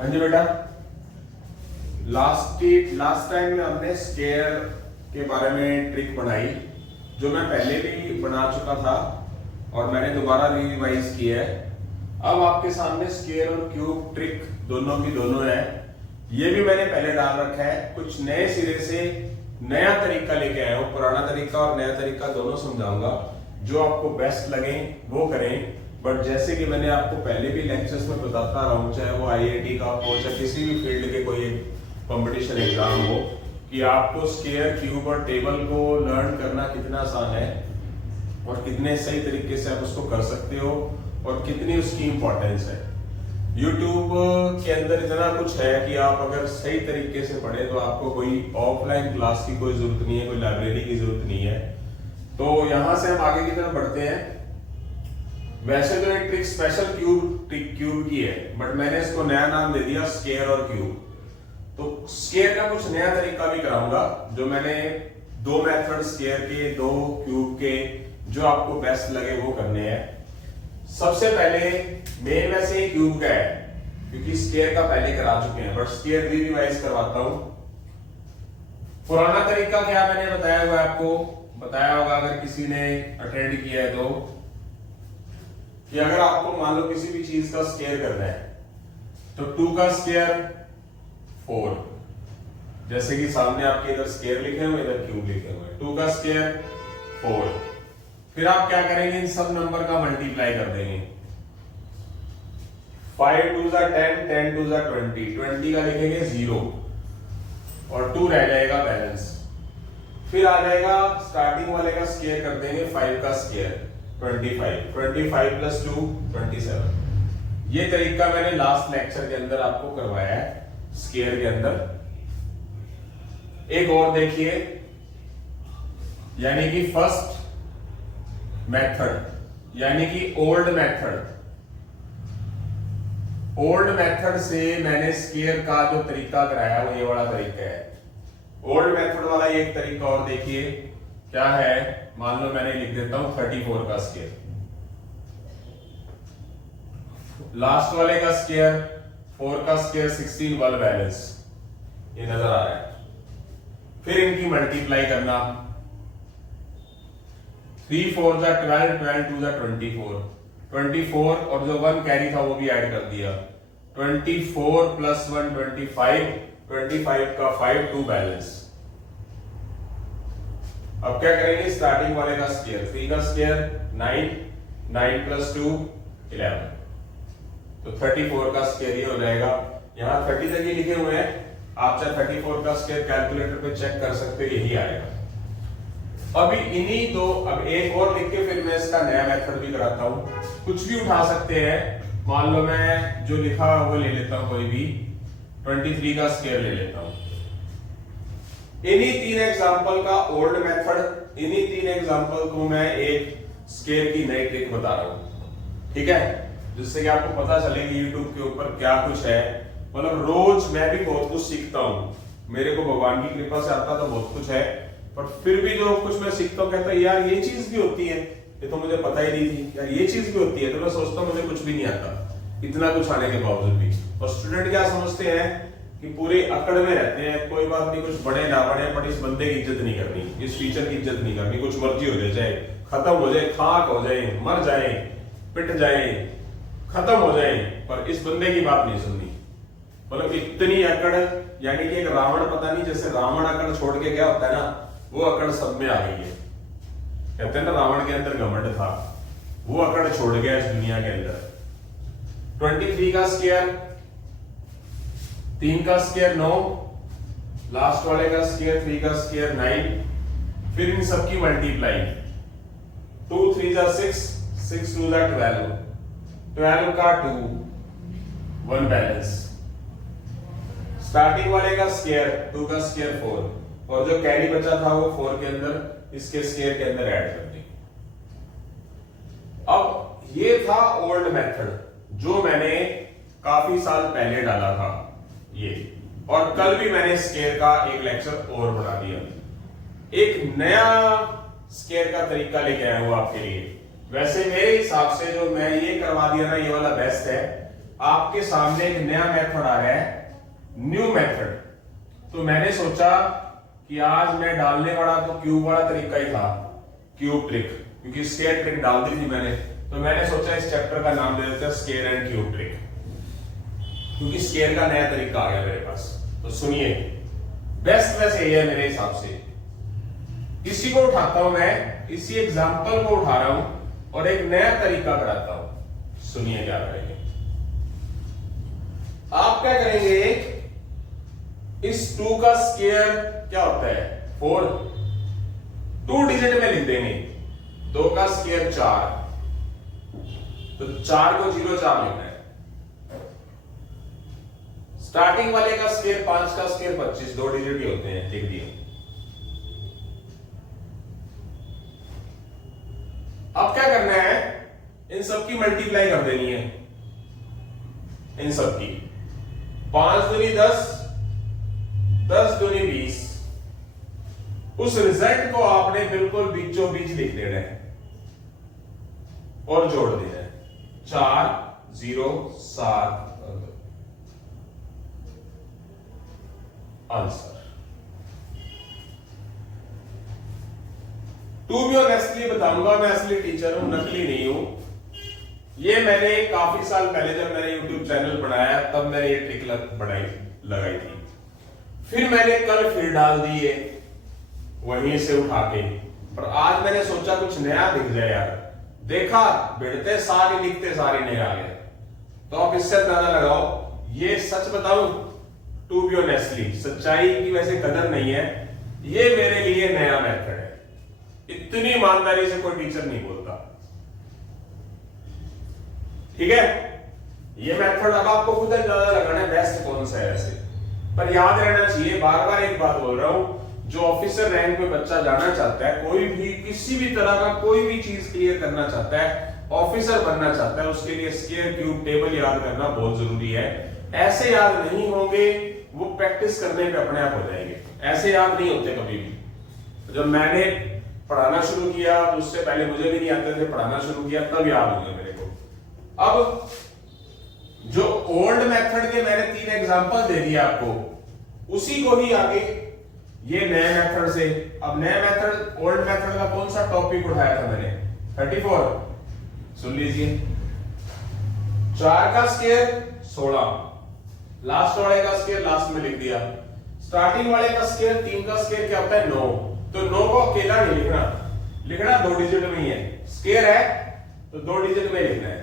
हाँ जी बेटा, last time में हमने स्केयर के बारे में ट्रिक बनाई जो मैं पहले भी बना चुका था और मैंने दोबारा रिवाइज किया है। अब आपके सामने स्केयर और क्यूब ट्रिक दोनों की दोनों है। ये भी मैंने पहले डाल रखा है, कुछ नए सिरे से नया तरीका लेके आया हूँ। पुराना तरीका और नया तरीका दोनों समझाऊंगा, जो आपको बेस्ट लगे वो करें। बट जैसे कि मैंने आपको पहले भी लेक्चर्स में बताता रहा हूँ, चाहे वो आईआईटी का हो चाहे किसी भी फील्ड के कोई कंपटीशन एग्जाम हो, कि आपको स्केयर क्यूब और टेबल को लर्न करना कितना आसान है और कितने सही तरीके से आप उसको कर सकते हो और कितनी उसकी इंपॉर्टेंस है। YouTube के अंदर इतना कुछ है कि आप अगर सही तरीके से पढ़े तो आपको कोई ऑफलाइन क्लास की कोई जरूरत नहीं है, कोई लाइब्रेरी की जरूरत नहीं है। तो यहां से हम आगे की तरफ बढ़ते हैं। वैसे तो एक ट्रिक स्पेशल क्यूब की है, बट मैंने इसको नया नाम दे दिया स्केयर और क्यूब। तो स्केयर का कुछ नया तरीका भी कराऊंगा, जो मैंने दो मेथड स्केयर के, दो क्यूब के, जो आपको बेस्ट लगे वो करने हैं। सबसे पहले मेन वैसे क्यूब का है, क्योंकि स्केयर का पहले करा चुके हैं, बट स्केयर भी रिवाइज करवाता हूं। पुराना तरीका क्या मैंने बताया हुआ, आपको बताया होगा अगर किसी ने अटेंड किया है तो, कि अगर आपको मान लो किसी भी चीज का स्केयर करना है तो 2 का स्केयर 4, जैसे कि सामने आपके इधर स्केयर लिखे हुए, इधर क्यूब लिखे हुए, 2 का स्केयर 4। फिर आप क्या करेंगे, इन सब नंबर का मल्टीप्लाई कर देंगे। 5 2 10, 10 2 20, 20 का लिखेंगे 0 और 2 रह जाएगा बैलेंस। फिर आ जाएगा स्टार्टिंग वाले का स्केयर कर देंगे, 5 का स्केयर 25, 25 प्लस 2 27। ये तरीका मैंने लास्ट लेक्चर के अंदर आपको करवाया है स्केयर के अंदर। एक और देखिए, यानी कि फर्स्ट मेथड, यानी कि ओल्ड मेथड से मैंने स्केयर का जो तरीका कराया वो ये वाला तरीका है। ओल्ड मेथड वाला एक तरीका और देखिए क्या है। मान लो मैंने लिख देता हूं 34 का स्केयर, लास्ट वाले का स्केयर 4 का स्केयर 16 वाला बैलेंस, ये नजर आ रहा है। फिर इनकी मल्टीप्लाई करना, 3 4 12, 12 2 24, 24 और जो 1 कैरी था वो भी ऐड कर दिया, 24 प्लस 1 25, 25 का 5 2 बैलेंस। अब क्या करेंगे, स्टार्टिंग वाले का स्केयर, 3 का स्केयर 9, 9 प्लस 2 11, तो 34 का स्केयर ये हो जाएगा। यहां 30 तक ही लिखे हुए हैं, आप चाहे 34 का स्केयर कैलकुलेटर पे चेक कर सकते हो, यही आएगा। अभी इन्हीं दो, अब एक और लिख के फिर मैं इसका नया मेथड भी कराता हूं। कुछ भी उठा सकते हैं, मान लो मैं जो लिखा वो ले लेता हूं, कोई भी 23 का स्केयर ले लेता हूं। इन्हीं 3 एग्जांपल का ओल्ड मेथड, इन्हीं 3 एग्जांपल को मैं एक स्केयर की नई ट्रिक बता रहा हूं, ठीक है, जिससे कि आपको पता चले कि YouTube के ऊपर क्या कुछ है। मतलब रोज मैं भी बहुत कुछ सीखता हूं, मेरे को भगवान की कृपा से आता तो बहुत कुछ है, पर फिर भी जो कुछ मैं सीखता हूं कहता यार ये चीज भी होती है, ये तो मुझे पता ही नहीं थी, यार ये चीज भी होती है। तो मैं सोचता हूं मुझे कुछ भी नहीं आता, इतना कुछ आने के बावजूद भी। और स्टूडेंट क्या समझते हैं कि पूरे अकड़ में रहते हैं, कोई बात नहीं, कुछ बड़े ना बड़े, बट इस बंदे की इज्जत नहीं करनी, इस टीचर की इज्जत नहीं करनी, कुछ मर्जी हो जाए, चाहे खत्म हो जाए, खाक हो जाए, मर जाए, पिट जाए, खत्म हो जाए, पर इस बंदे की बात नहीं सुननी। मतलब इतनी अकड़, यानी कि एक रावण, पता नहीं जैसे रावण अकड़ छोड़ के क्या होता है ना, वो अकड़ सब में आ गई है। कहते हैं ना रावण के अंदर घमंड था, वो अकड़ छोड़ गया इस दुनिया के अंदर। 23 का स्केयर, 3 का स्केयर 9, लास्ट वाले का स्केयर 3 का स्केयर 9। फिर इन सबकी मल्टीप्लाई, 2 3 6, 6 2 12, 12 का 2, 1 बैलेंस। स्टार्टिंग वाले का स्केयर 2 का स्केयर 4, और जो कैरी बचा था वो 4 के अंदर, इसके स्केयर के अंदर ऐड कर दी। अब ये था ओल्ड मेथड जो मैंने काफी साल पहले डाला था ये, और कल भी मैंने स्केयर का एक लेक्चर और बना दिया। एक नया स्केयर का तरीका लेके आया हूं आपके लिए। वैसे मेरे हिसाब से जो मैं ये करवा दिया ना, ये वाला बेस्ट है। आपके सामने एक नया मेथड आ रहा है, न्यू मेथड। तो मैंने सोचा कि आज मैं डालने वाला तो क्यूब वाला तरीका ही था, क्यूब ट्रिक, क्योंकि स्क्वायर ट्रिक डाल दी थी मैंने। तो मैंने सोचा इस चैप्टर का नाम दे देते हैं स्क्वायर एंड क्यूब ट्रिक, क्योंकि स्क्वायर का नया तरीका आ गया मेरे पास। तो सुनिए, बेस्ट वैसे ये है मेरे हिसाब से। इसी को उठाता हूं मैं, इसी एग्जांपल को उठा रहा हूं और एक नया तरीका कराता हूं। सुनिए क्या करेंगे आप, क्या करेंगे, इस 2 का स्क्वायर क्या होता है 4, 2 डिजिट में लिख देंगे। 2 का स्क्वायर 4, तो 4 को 0 4 लिखना है। स्टार्टिंग वाले का स्क्वायर 5 का स्क्वायर 25, 2 डिजिट ही होते हैं, लिख दिए। अब क्या करना है, इन सब की मल्टीप्लाई कर देनी है, इन सब की। 5 दूनी 10, 10 दूनी 20। उस रिजल्ट को आपने बिल्कुल बीचों बीच लिख देना है और जोड़ देना है। 4 0 7 आंसर। टू बी ऑनेस्टली बताऊंगा, मैं असली टीचर हूं, नकली नहीं हूं। ये मैंने काफी साल पहले जब मैंने YouTube चैनल बनाया तब मैंने ये ट्रिक लगाई थी। फिर मैंने कल फिर डाल दिए वहीं से उठा के, पर आज मैंने सोचा कुछ नया दिख जाए यार। देखा बिड़ते सारे लिखते सारे नए आ गए। तो आप इससे अंदाजा लगाओ, ये सच बताऊं, टू बी ऑनेस्टली, सच्चाई की वैसे कदर नहीं है, ये मेरे लिए नया मेथड है। इतनी ईमानदारी से कोई टीचर नहीं बोलता, ठीक है। ये मेथड अब आपको खुद अंदाजा लगाना है बेस्ट कौन सा है ऐसे। पर याद रहना चाहिए, बार बार एक बात बोल रहा हूं, जो ऑफिसर रैंक में बच्चा जाना चाहता है, कोई भी किसी भी तरह का कोई भी चीज क्लियर करना चाहता है, ऑफिसर बनना चाहता है, उसके लिए स्क्वायर क्यूब टेबल याद करना बहुत जरूरी है। ऐसे याद नहीं होंगे, वो प्रैक्टिस करने पे अपने आप हो जाएंगे। ऐसे याद नहीं होते कभी भी। जब मैंने पढ़ाना शुरू किया तो उससे पहले मुझे भी नहीं आते थे, पढ़ाना शुरू किया तब याद हो गया मेरे को। अब जो ओल्ड मेथड के मैंने 3 एग्जांपल दे दिए आपको, उसी को ही आगे ये नए मेथड से। अब नए मेथड, ओल्ड मेथड का कौन सा टॉपिक उठाया था मैंने, 34। सुन लीजिए, 4 का स्क्वायर 16, लास्ट वाले का स्क्वायर लास्ट में लिख दिया। स्टार्टिंग वाले का स्क्वायर 3 का स्क्वायर क्या होता है 9, तो 9 को अकेला नहीं लिखना, लिखना 2 डिजिट में ही है। स्क्वायर है तो 2 डिजिट में लिखना है।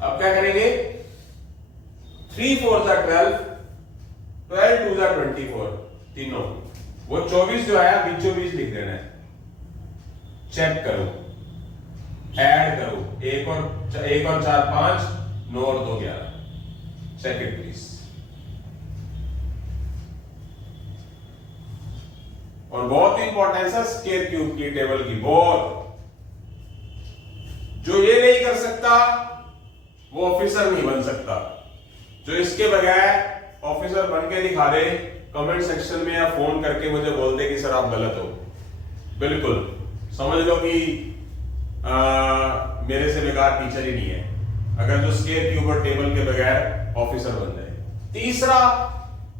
अब क्या करेंगे, 3 4 12, 12 2 24, तीनों वो 24 जो आया बीचों बीच लिख देना है। चेक करो, ऐड करो, 1 और 4 5, 9 और 2 11। Check it please. और बहुत इंपॉर्टेंस है स्क्वायर क्यूब की टेबल की, बहुत। जो ये नहीं कर सकता वो ऑफिसर नहीं बन सकता। जो इसके बगैर ऑफिसर बन के दिखा दे, कमेंट सेक्शन में या फोन करके मुझे बोल दे कि सर आप गलत हो, बिल्कुल समझ लो कि मेरे से बेकार टीचर ही नहीं है, अगर जो स्क्वायर क्यूब और टेबल के बगैर ऑफिसर बन जाए। तीसरा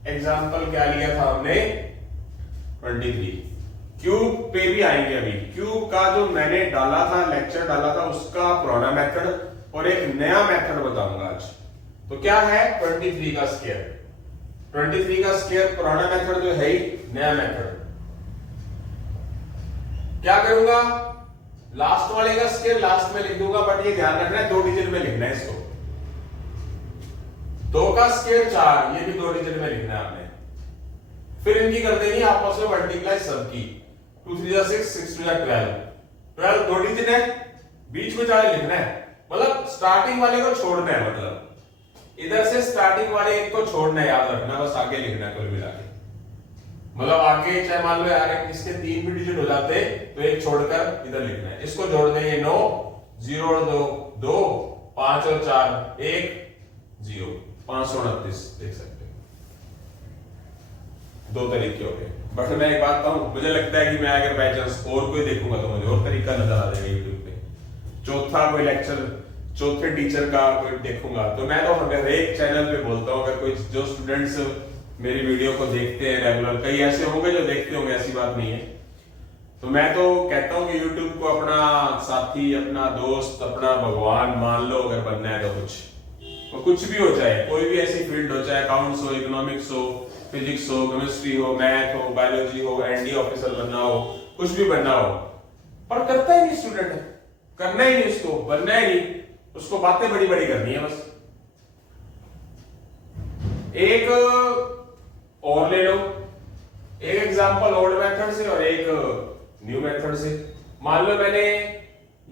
एग्जांपल क्या लिया था हमने, 23। क्यूब पे भी आएंगे अभी। क्यूब का जो मैंने डाला था, लेक्चर डाला था, उसका पुराना मेथड और एक नया मेथड बताऊंगा आज। तो क्या है 23 का स्क्वायर, 23 का स्क्वायर पुराना मेथड जो है ही, नया मेथड क्या करूंगा, लास्ट वाले का स्क्वायर लास्ट में लिख दूंगा, बट ये ध्यान रखना है 2 डिजिट में लिखना है इसको। 2 का स्क्वायर 4, ये भी 2 डिजिट में लिखना है आपने। फिर इनकी कर देंगे आपस में मल्टीप्लाई सबकी, 2 3 6 6 2 12, 12 2 डिजिट है, बीच में चाहे लिखना है, मतलब स्टार्टिंग वाले को छोड़ना है, मतलब इधर से स्टार्टिंग वाले एक को छोड़ना है, याद रखना, बस आगे लिखना है कुल मिला के। मतलब आगे चाहे मान लो यार इसके 3 भी डिजिट हो जाते तो एक छोड़कर इधर लिखना है। इसको जोड़ देंगे 9, 0 और 2 2, 5 और 4 1 0, 529 देख सकते हो। 2 तरीके हो गए। बट मैं एक बात कहूं, मुझे लगता है कि मैं अगर बाय चांस और कोई देखूंगा तो मुझे और तरीका नजर आ जाएगा यूट्यूब पे। चौथा कोई लेक्चर चौथे टीचर का कोई देखूंगा। तो मैं तो हर एक चैनल पे बोलता हूँ, अगर कोई जो स्टूडेंट्स मेरी वीडियो को देखते हैं रेगुलर, कई ऐसे होंगे जो देखते होंगे, ऐसी बात नहीं है, तो मैं तो कहता हूँ कि YouTube को अपना साथी, अपना दोस्त, अपना भगवान मान लो। अगर बनना है तो कुछ भी हो, चाहे कोई भी ऐसी फील्ड हो, चाहे अकाउंट्स हो, इकोनॉमिक्स हो, फिजिक्स हो, केमिस्ट्री हो, मैथ हो, बायोलॉजी हो, एनडी ऑफिसर बनना हो, कुछ भी बनना हो, पर करता ही नहीं स्टूडेंट, करना ही नहीं, उसको बनना ही नहीं, उसको बातें बड़ी बड़ी करनी है बस। एक और ले लो, एक एग्जांपल ओल्ड मेथड से और एक न्यू मेथड से। मान लो मैंने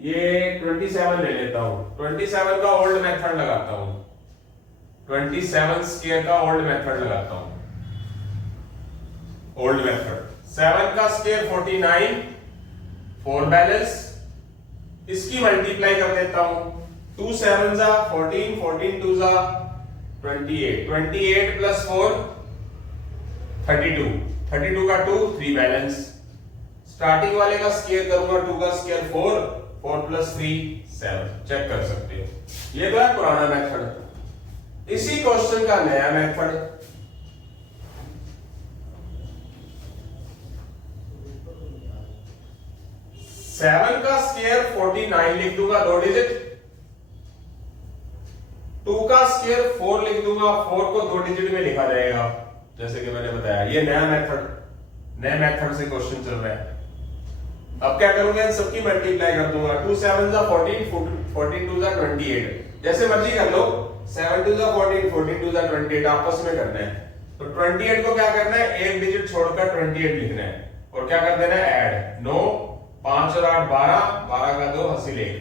ये 27 ले लेता हूं, 27 का ओल्ड मेथड लगाता हूं, 27 स्क्वायर का ओल्ड मेथड लगाता हूं। ओल्ड मेथड 7 का स्क्वायर 49, 4 बैलेंस, इसकी मल्टीप्लाई कर देता हूं, 2 7 जा 14, 14 2 जा 28, 28 प्लस 4 32, 32 का 2 3 बैलेंस। स्टार्टिंग वाले का स्क्वायर करूंगा, 2 का स्क्वायर 4, 4 प्लस 3 7, चेक कर सकते हो। ये तो है पुराना मेथड। इसी क्वेश्चन का नया मेथड, 7 का स्क्वायर 49 लिख दूंगा 2 डिजिट, 2 का स्क्वायर 4 लिख दूंगा, 4 को 2 डिजिट में लिखा जाएगा, जैसे कि मैंने बताया। ये नया मेथड, नए मेथड से क्वेश्चन चल रहा है। अब क्या करूंगा, इन सबकी मल्टीप्लाई कर दूंगा, 2 7 जा 14, 14 2 जा 28, जैसे मर्जी कर लो, 7 2 जा 14, 14 2 जा 28 आपस में करना है। तो 28 को क्या करना है, एक डिजिट छोड़कर 28 लिखना है, और क्या कर देना है, ऐड 9, 5 और 8 12, 12 का 2 हासिल 1,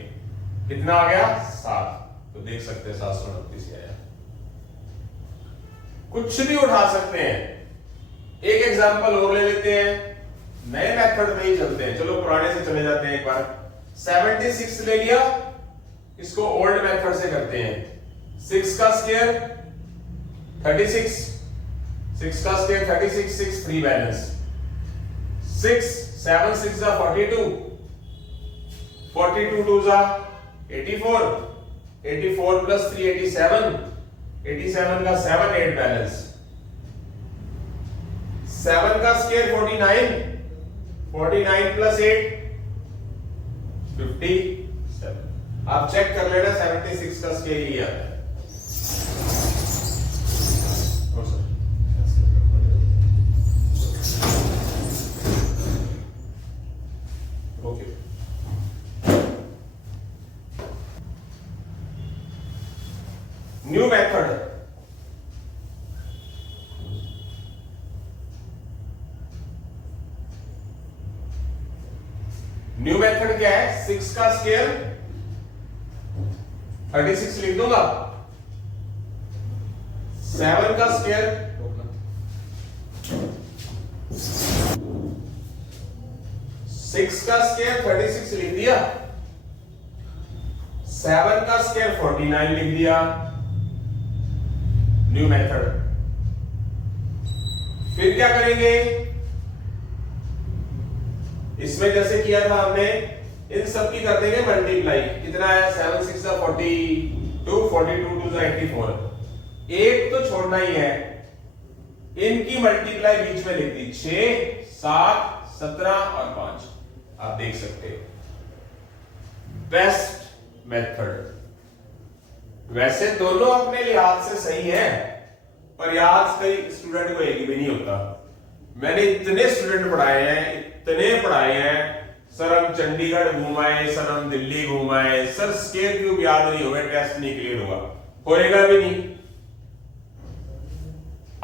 कितना आ गया 7। तो देख सकते हैं 729 आया। कुछ भी उठा सकते हैं। एक एग्जांपल और ले लेते हैं, नए मेथड में ही चलते हैं, चलो पुराने से चले जाते हैं एक बार। 76 ले लिया, इसको ओल्ड मेथड से करते हैं। 6 का स्क्वायर 36, 6 का स्क्वायर 36, 6 3 बैलेंस, 6 7 6 जा 42, 42 2 जा 84, 84 प्लस 3 87, 87 का 7 8 बैलेंस, 7 का स्क्वायर 49, 49 प्लस 8 57। आप चेक कर लेना, 76 का स्क्वायर ही आता है। Okay, new method, new method क्या है, 6 का स्क्वायर 36 लिख दूंगा, 7 का स्क्वायर 6 का स्क्वायर 36 लिख दिया, 7 का स्क्वायर 49 लिख दिया, न्यू मेथड। फिर क्या करेंगे, इसमें जैसे किया था हमने, इन सब की कर देंगे मल्टीप्लाई। कितना है, 7 6 जा 42, 42 2 जा 84, एक तो छोड़ना ही है, इनकी मल्टीप्लाई बीच में लिख दी, 6 7 17 और 5। आप देख सकते हो, बेस्ट मेथड। वैसे दोनों अपने लिहाज से सही है, पर याद कई स्टूडेंट को एक भी नहीं होता। मैंने इतने स्टूडेंट पढ़ाए हैं, इतने पढ़ाए हैं, सर हम चंडीगढ़ घुमाए, सर हम दिल्ली घुमाए, सर स्केल क्यूब याद नहीं हुए, टेस्ट नहीं क्लियर हुआ, होएगा भी नहीं।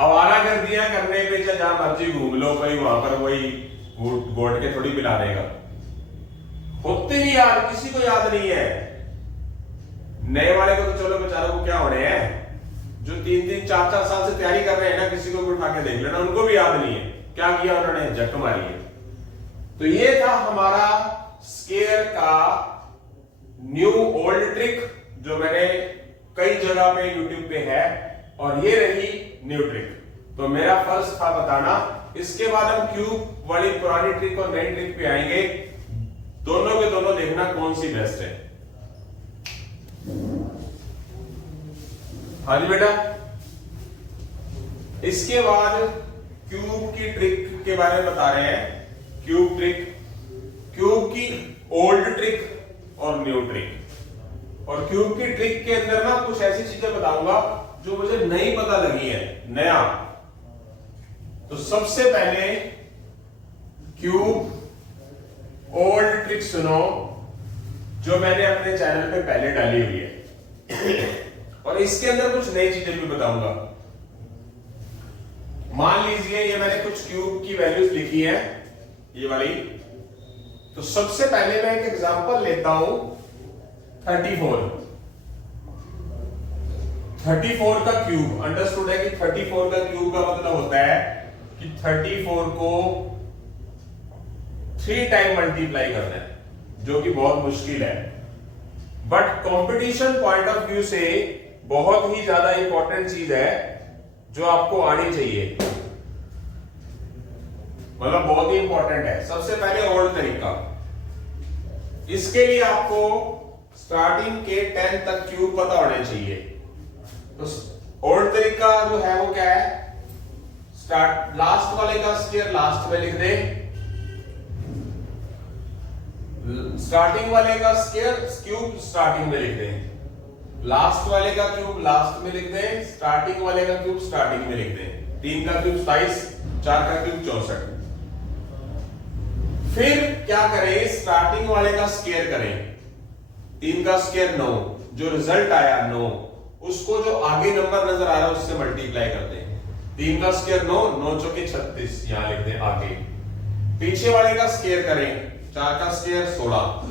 आवारागर्दियां करने पे जहां मर्जी घूम लो, कोई वहां पर वही गोट के थोड़ी पिला देगा, होते नहीं याद, किसी को याद नहीं है। नए वाले को तो चलो बेचारों को क्या होने हैं, जो 3 4 साल से तैयारी कर रहे हैं ना, किसी को भी उठा के देख लेना, उनको भी याद नहीं है क्या किया उन्होंने, झक मारी है। तो ये था हमारा स्केयर का न्यू ओल्ड ट्रिक, जो मैंने कई जगह पे यूट्यूब पे है, और ये रही न्यू ट्रिक। तो मेरा फर्ज था बताना, इसके बाद हम क्यूब वाली पुरानी ट्रिक और नई ट्रिक पे आएंगे, दोनों के दोनों देखना कौन सी बेस्ट है। हाँ जी बेटा। इसके बाद क्यूब की ट्रिक के बारे में बता रहे हैं। क्यूब ट्रिक, क्यूब की ओल्ड ट्रिक और न्यू ट्रिक। और क्यूब की ट्रिक के अंदर ना कुछ ऐसी चीजें बताऊंगा जो मुझे नहीं पता लगी है, नया। तो सबसे पहले क्यूब ओल्ड ट्रिक सुनो, जो मैंने अपने चैनल पे पहले डाली हुई है। और इसके अंदर कुछ नई चीजें भी बताऊंगा। मान लीजिए ये मैंने कुछ क्यूब की वैल्यूज लिखी है, ये वाली। तो सबसे पहले मैं एक एग्जांपल लेता हूं 34। 34 का क्यूब, अंडरस्टूड है कि 34 का क्यूब का मतलब होता है कि 34 को 3 टाइम मल्टीप्लाई करना है, जो कि बहुत मुश्किल है। But competition point of view से बहुत ही ज्यादा इंपॉर्टेंट चीज है जो आपको आनी चाहिए, मतलब बहुत ही इंपॉर्टेंट है। सबसे पहले ओल्ड तरीका, इसके लिए आपको स्टार्टिंग के 10 तक क्यूब पता होने चाहिए। तो ओल्ड तरीका जो है वो क्या है, स्टार्ट लास्ट वाले का स्क्वायर लास्ट में लिख दे, स्टार्टिंग वाले का स्क्वायर क्यूब स्टार्टिंग में लिख दे, लास्ट वाले का क्यूब लास्ट में लिख दे, स्टार्टिंग वाले का क्यूब स्टार्टिंग में लिख दे। 3 का क्यूब 27, 4 का क्यूब 64। फिर क्या करें, स्टार्टिंग वाले का स्क्वायर करें, 3 का स्क्वायर 9, जो रिजल्ट आया 9, उसको जो आगे नंबर नजर आ रहा है उससे मल्टीप्लाई करते हैं। 3 का स्क्वायर 9, 9 चौके 36, यहां लिख दें आगे। पीछे वाले का स्क्वायर करें, 4 का स्क्वायर 16,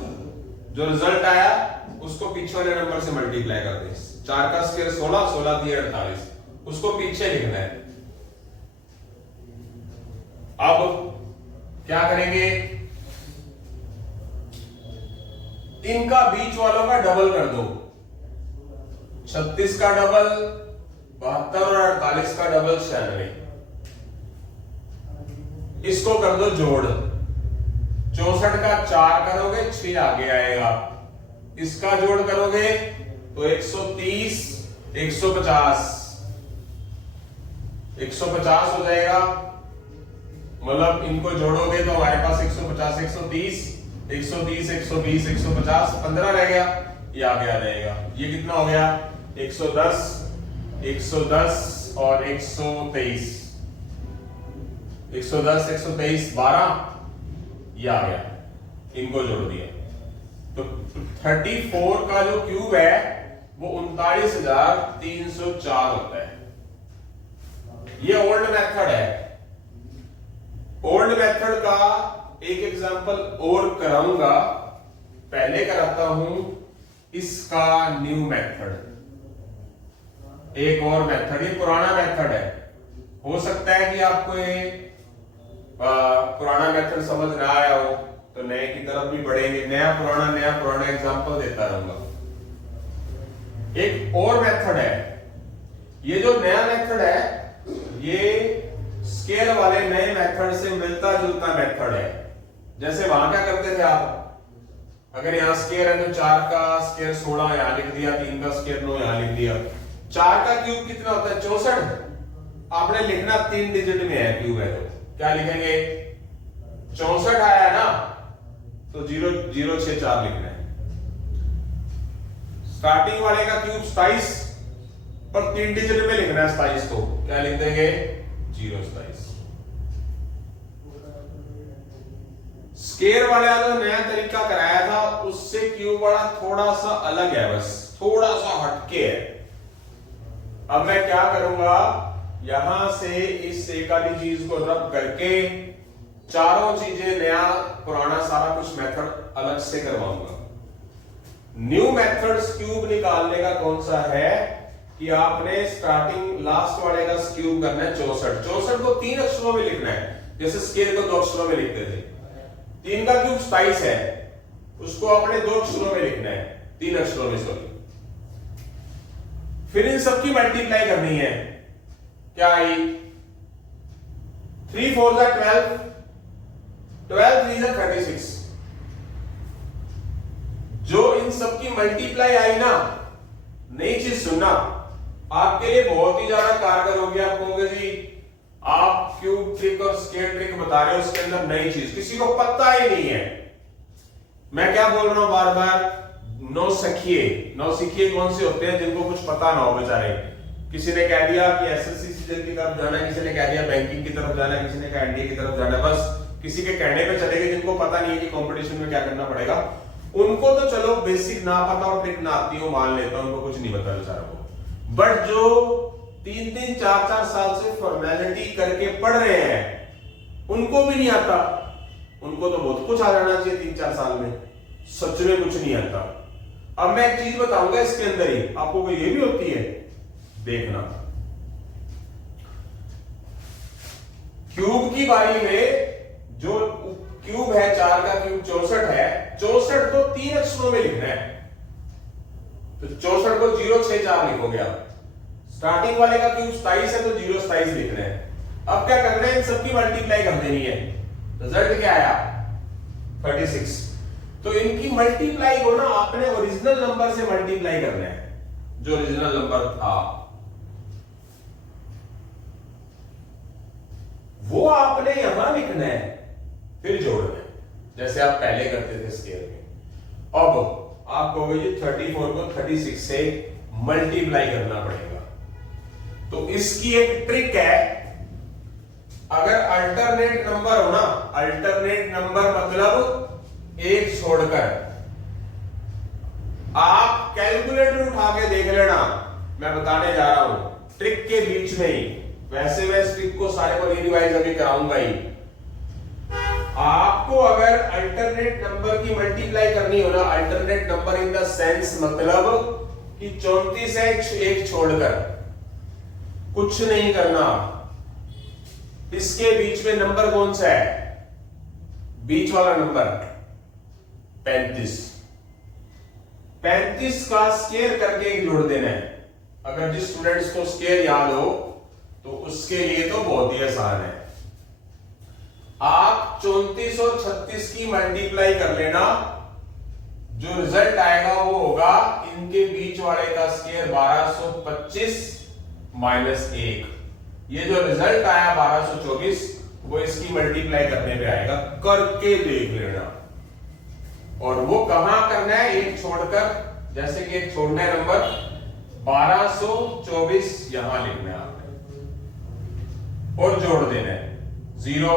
जो रिजल्ट आया उसको पीछे वाले नंबर से मल्टीप्लाई कर दें। 4 का स्क्वायर 16, 16 दिए 48, उसको पीछे लिखना है। अब क्या करेंगे, इनका बीच वालों का डबल कर दो। 36 का डबल 72 और 48 का डबल 96। इसको कर दो जोड़, 64 का 4 करोगे 6 आगे आएगा, इसका जोड़ करोगे तो 130, 150, 150 हो जाएगा। मतलब इनको जोड़ोगे तो हमारे पास 150, 130, 130, 120, 150, 15 रह गया, ये आगे आ जाएगा। ये कितना हो गया, 110, 110 और 123, 110, 123, 12, ये आ गया, इनको जोड़ दिया। तो 34 का जो क्यूब है वो 39,304 होता है। ये ओल्ड मेथड है। ओल्ड मेथड का एक एग्जांपल और कराऊंगा, पहले कराता हूं इसका न्यू मेथड। एक और मेथड, ये पुराना मेथड है, हो सकता है कि आपको ये पुराना मेथड समझ ना आया हो, तो नए की तरफ भी बढ़ेंगे। नया पुराना एग्जांपल देता रहूंगा। एक और मेथड है, ये जो नया मेथड है ये स्केल वाले नए मेथड से मिलता जुलता मेथड है। जैसे वहां क्या करते थे आप, अगर यहां स्केयर है तो 4 का स्केयर 16 यहां लिख दिया, 3 का स्केयर 9 यहां लिख दिया। 4 का क्यूब कितना होता है, 64। आपने लिखना 3 डिजिट में है क्यूब है, तो क्या लिखेंगे, 64 आया ना तो 0064 लिखना है। स्टार्टिंग वाले का क्यूब 27 पर 3 डिजिट में लिखना है 27 को, क्या लिख देंगे, 027। स्केयर वाला जो नया तरीका कराया था उससे क्यूब वाला थोड़ा सा अलग है, बस थोड़ा सा हटके है। अब मैं क्या करूंगा, यहां से इस एक वाली चीज को रब करके चारों चीजें नया पुराना सारा कुछ मेथड अलग से करवाऊंगा। न्यू मेथड्स क्यूब निकालने का कौन सा है कि आपने स्टार्टिंग लास्ट वाले का क्यूब करना है 64। 64 को 3 अक्षरों में लिखना है, जैसे स्केल को 2 अक्षरों में लिखते थे। 3 का क्यूब 27 है, उसको आपने 2 अक्षरों में लिखना है, 3 अक्षरों में सॉरी। फिर इन सबकी मल्टीप्लाई करनी है, क्या आई, 3 4 12, 12 3 36। जो इन सबकी मल्टीप्लाई आई ना, नई चीज सुनना, आपके लिए बहुत ही ज्यादा कारगर हो गया। आप कहोगे जी आप क्यूब ट्रिक और स्क्वायर ट्रिक बता रहे हो, उसके अंदर नई चीज किसी को पता ही नहीं है। मैं क्या बोल रहा हूं बार बार, नौसिखिए कौन से होते हैं जिनको कुछ पता ना हो बेचारे। किसी ने कह दिया कि एसएससी सीजन की तरफ जाना है, किसी ने कह दिया बैंकिंग की तरफ जाना है, किसी ने कहा एनडीए की तरफ जाना है, बस किसी के कहने पे चले गए। जिनको पता नहीं है कि कंपटीशन में क्या करना पड़ेगा, उनको तो चलो बेसिक ना पता और ट्रिक ना आती हो मान लेता हूं, उनको कुछ नहीं पता बेचारों को। बट जो 3-3, 4-4 साल से फॉर्मेलिटी करके पढ़ रहे हैं उनको भी नहीं आता। उनको तो बहुत कुछ आ जाना चाहिए 3-4 साल में, सच में कुछ नहीं आता। अब मैं एक चीज बताऊंगा इसके अंदर ही, आपको ये भी होती है, देखना। क्यूब की बारी में जो क्यूब है 4 का क्यूब 64 है, 64 को 3 अक्षरों में लिखना है। तो 64 को 064 लिखोगे आप। स्टार्टिंग वाले का क्यूब 27 है तो 027 लिखना है। अब क्या करना है, इन सबकी मल्टीप्लाई कर देनी है। रिजल्ट क्या आया 36। तो इनकी मल्टीप्लाई को ना आपने ओरिजिनल नंबर से मल्टीप्लाई करना है, जो ओरिजिनल नंबर था वो आपने यहां लिखना है, फिर जोड़ना है जैसे आप पहले करते थे स्केयर में। अब आप कहोगे ये 34 को 36 से मल्टीप्लाई करना पड़ेगा। तो इसकी एक ट्रिक है, अगर अल्टरनेट नंबर हो ना, अल्टरनेट नंबर मतलब एक छोड़कर, आप कैलकुलेटर उठा के देख लेना, मैं बताने जा रहा हूं ट्रिक के बीच में ही। वैसे मैं इस ट्रिक को सारे को रिवाइज अभी कराऊंगा ही। आपको अगर अल्टरनेट नंबर की मल्टीप्लाई करनी हो ना, alternate number in the sense मतलब कि 34 है एक छोड़कर, कुछ नहीं करना। इसके बीच में नंबर कौन सा है, बीच वाला नंबर 35। 35 का स्क्वायर करके एक जोड़ देना है। अगर जिस स्टूडेंट्स को स्क्वायर याद हो तो उसके लिए तो बहुत ही आसान है। आप 34 और 36 की मल्टीप्लाई कर लेना, जो रिजल्ट आएगा वो होगा इनके बीच वाले का स्क्वायर 1225 माइनस 1। ये जो रिजल्ट आया 1224 वो इसकी मल्टीप्लाई करने पे आएगा, करके देख लेना। और वो कहां करना है, एक छोड़कर, जैसे कि एक छोड़ना है नंबर 1224 यहां लिखना है आपने और जोड़ देना है 0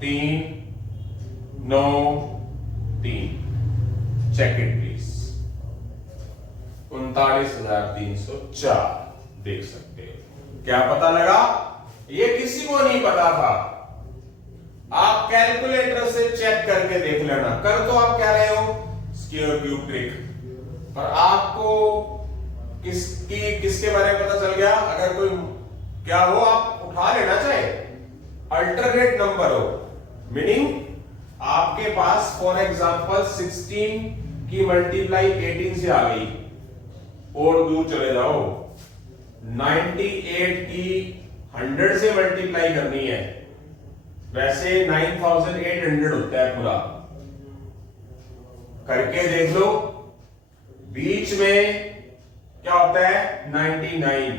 3 9 3। चेक इट प्लीज, 39,304 देख सकते हो। क्या पता लगा, ये किसी को नहीं पता था। आप कैलकुलेटर से चेक करके देख लेना। कर तो आप क्या रहे हो, स्क्वायर क्यूब ट्रिक, पर आपको किसके बारे में पता चल गया। अगर कोई क्या हो आप उठा लेना, चाहे अल्टरनेट नंबर हो, मीनिंग आपके पास फॉर एग्जांपल 16 की मल्टीप्लाई 18 से आ गई, और दूर चले जाओ 98 की 100 से मल्टीप्लाई करनी है। वैसे 9800 होता है पूरा, करके देख लो। बीच में क्या होता है 99,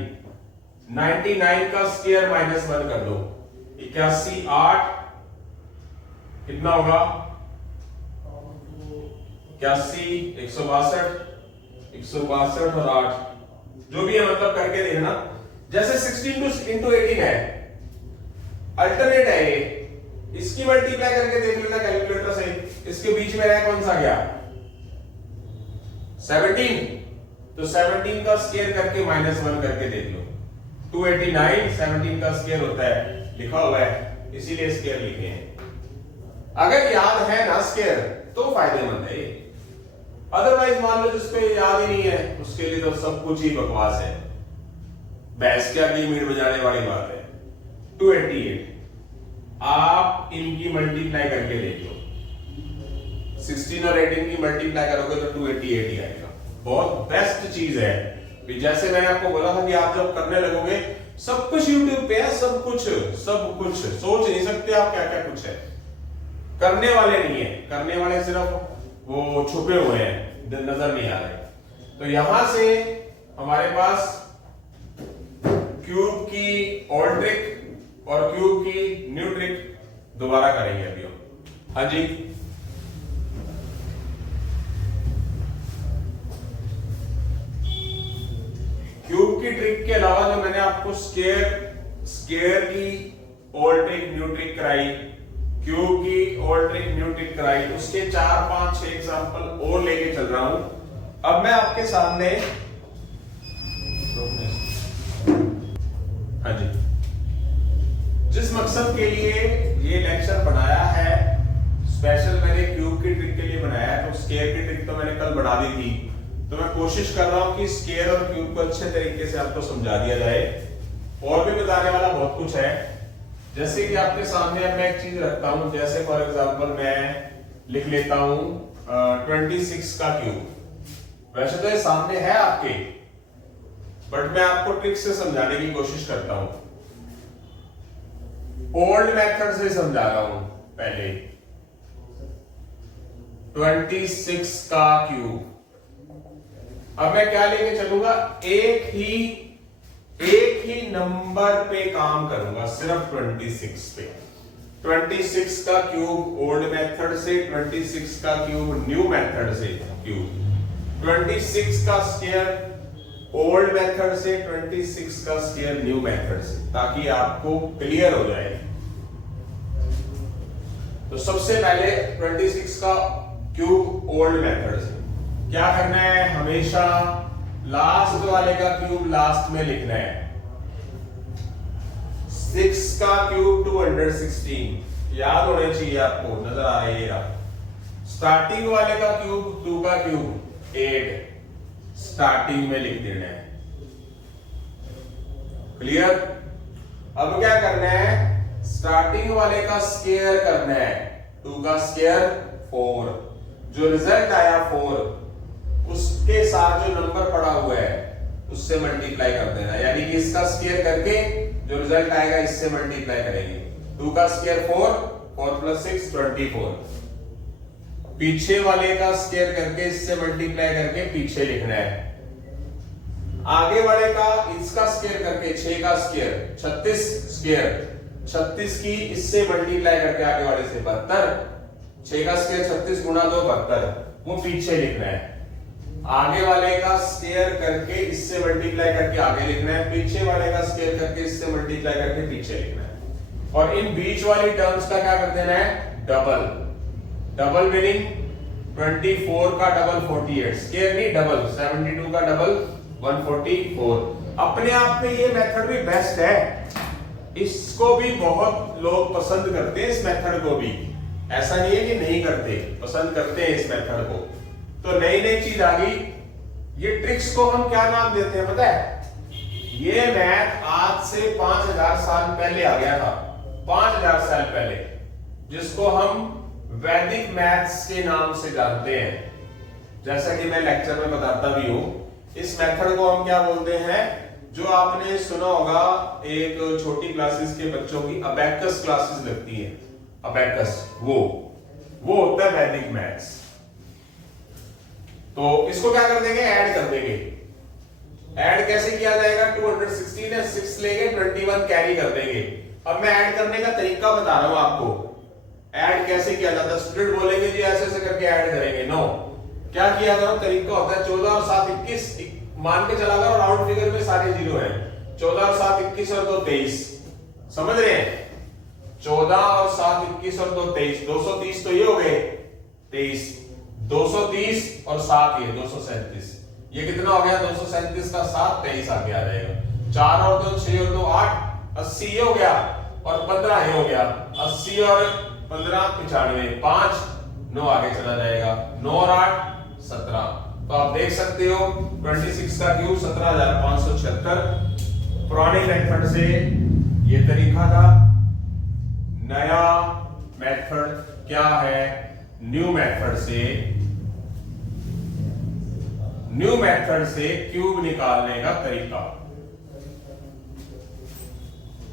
99 का स्क्वायर -1 कर दो, 81 8 कितना होगा 81 162 और 8 जो भी है, मतलब करके देखना। जैसे 16 इंटू 18 है, अल्टरनेट है ये, इसकी मल्टीप्लाई करके देख लेना कैलकुलेटर से। इसके बीच में रहा कौन सा गया 17, तो 17 का स्क्वायर करके -1 करके देख लो। 289 17 का स्क्वायर होता है, लिखा हुआ है, इसीलिए स्क्वायर लिखे हैं। अगर याद है ना स्क्वायर तो फायदेमंद है ये, अदरवाइज मान लो जिसको याद ही नहीं है उसके लिए तो सब कुछ ही बकवास है, भैंस क्या की मीट बजाने वाली बात है। 288 आप इनकी मल्टीप्लाई करके देख लो, 16 और 18 की मल्टीप्लाई करोगे तो 288 ही आएगा। बहुत बेस्ट चीज है। जैसे मैंने आपको बोला था कि आप जब करने लगोगे, सब कुछ यूट्यूब पे है, सब कुछ सोच नहीं सकते आप क्या क्या कुछ है। करने वाले नहीं है, करने वाले सिर्फ वो छुपे हुए हैं, नजर नहीं आ रहे। तो यहां से हमारे पास क्यूब की ओल्ड ट्रिक और क्यूब की न्यू ट्रिक दोबारा करेंगे अभी हम। हाँ जी, क्यूब की ट्रिक के अलावा जो मैंने आपको स्क्वायर की ओल्ड ट्रिक न्यू ट्रिक कराई, क्यूब की ओल्ड ट्रिक न्यू ट्रिक कराई, उसके 4 5 6 एग्जांपल और लेके चल रहा हूं। अब मैं आपके सामने, हाँ जी, जिस मकसद के लिए ये लेक्चर बनाया है, स्पेशल मैंने क्यूब की ट्रिक के लिए बनाया है। तो स्क्वायर की ट्रिक तो मैंने कल बढ़ा दी थी, तो मैं कोशिश कर रहा हूं कि स्क्वायर और क्यूब को अच्छे तरीके से आपको समझा दिया जाए। और भी बताने वाला बहुत कुछ है, जैसे कि आपके सामने अब मैं एक चीज रखता हूं, जैसे फॉर एग्जांपल मैं लिख लेता हूं 26 का क्यूब। वैसे तो ये सामने है आपके, बट मैं आपको ट्रिक से समझाने की कोशिश करता हूं, ओल्ड मेथड से समझा रहा हूं। पहले 26 का क्यूब, अब मैं क्या लेके चलूंगा, एक ही नंबर पे काम करूंगा, सिर्फ 26 पे। 26 का क्यूब ओल्ड मेथड से, 26 का क्यूब न्यू मेथड से क्यूब, 26 का स्क्वायर ओल्ड मेथड से, 26 का स्क्वायर न्यू मेथड से, ताकि आपको क्लियर हो जाए। तो सबसे पहले 26 का क्यूब ओल्ड मेथड से क्या करना है, हमेशा लास्ट वाले का क्यूब लास्ट में लिखना है। 6 का क्यूब 216 याद होने चाहिए आपको, नजर आ रही है आप। स्टार्टिंग वाले का क्यूब 2 का क्यूब 8 स्टार्टिंग में लिख देना है। क्लियर? अब क्या करना है, स्टार्टिंग वाले का स्क्वायर करना है, 2 का स्क्वायर 4, जो रिजल्ट आया 4 उसके साथ जो नंबर पड़ा हुआ है उससे मल्टीप्लाई कर देना, यानी कि इसका स्क्वायर करके जो रिजल्ट आएगा इससे मल्टीप्लाई करेंगे। 2 का स्क्वायर 4, 4 प्लस 6 24, पीछे वाले का स्क्वायर करके इससे मल्टीप्लाई करके पीछे लिखना है। आगे वाले का इसका स्क्वायर करके 6 का स्क्वायर 36 स्क्वायर, 36 की इससे मल्टीप्लाई करके आगे वाले से 72, 6 का स्क्वायर 36 गुणा 2 72, वो पीछे लिखना है। आगे वाले का स्क्वायर करके इससे मल्टीप्लाई करके आगे लिखना है, पीछे वाले का स्क्वायर करके इससे मल्टीप्लाई करके पीछे लिखना है। और इन बीच वाली टर्म्स का क्या कर देना है, डबल। डबल मीनिंग 24 का डबल 48, स्क्वायर नहीं डबल, 72 का डबल 144। अपने आप में ये मेथड भी बेस्ट है, इसको भी बहुत लोग पसंद करते हैं, इस मेथड को भी। ऐसा नहीं है कि नहीं करते, पसंद करते हैं इस मेथड को। तो नई नई चीज आ गई। ये ट्रिक्स को हम क्या नाम देते हैं पता है? ये मैथ आज से 5000 साल पहले आ गया था, 5000 साल पहले, जिसको हम वैदिक मैथ्स के नाम से जानते हैं। जैसा कि मैं लेक्चर में बताता भी हूं, इस मेथड को हम क्या बोलते हैं, जो आपने सुना होगा एक छोटी क्लासेस के बच्चों की अबेकस क्लासेस लगती है, अबेकस, वो होता है वैदिक मैथ्स। तो इसको क्या कर देंगे, ऐड कर देंगे। ऐड कैसे किया जाएगा, 216 है, 6 लेंगे, 21 कैरी कर देंगे। अब मैं ऐड करने का तरीका बता रहा हूं आपको, ऐड कैसे किया जाता है। स्टूडेंट बोलेंगे जी ऐसे ऐसे करके ऐड करेंगे, नो, क्या किया करो, तरीका होता है 14 और 7 21, मान के चला करो राउंड फिगर में सारे जीरो है, 14 और 7 21 और 2 23, समझ रहे हैं? 14 और 7 21 और 2 23, 230 तो ये हो गए 23, 230 और 7 ये 237, ये कितना हो गया, 237 का 7 23 आगे आ जाएगा। 4 और 2 6 और 2 8, 80 ये हो गया, और 15 ये हो गया, 80 और 15 95, 5 9 आगे चला जाएगा, 9 और 8 17। तो आप देख सकते हो 26 का क्यूब 17576। पुराने मेथड से ये तरीका था, नया मेथड क्या है, न्यू मेथड से क्यूब निकालने का तरीका।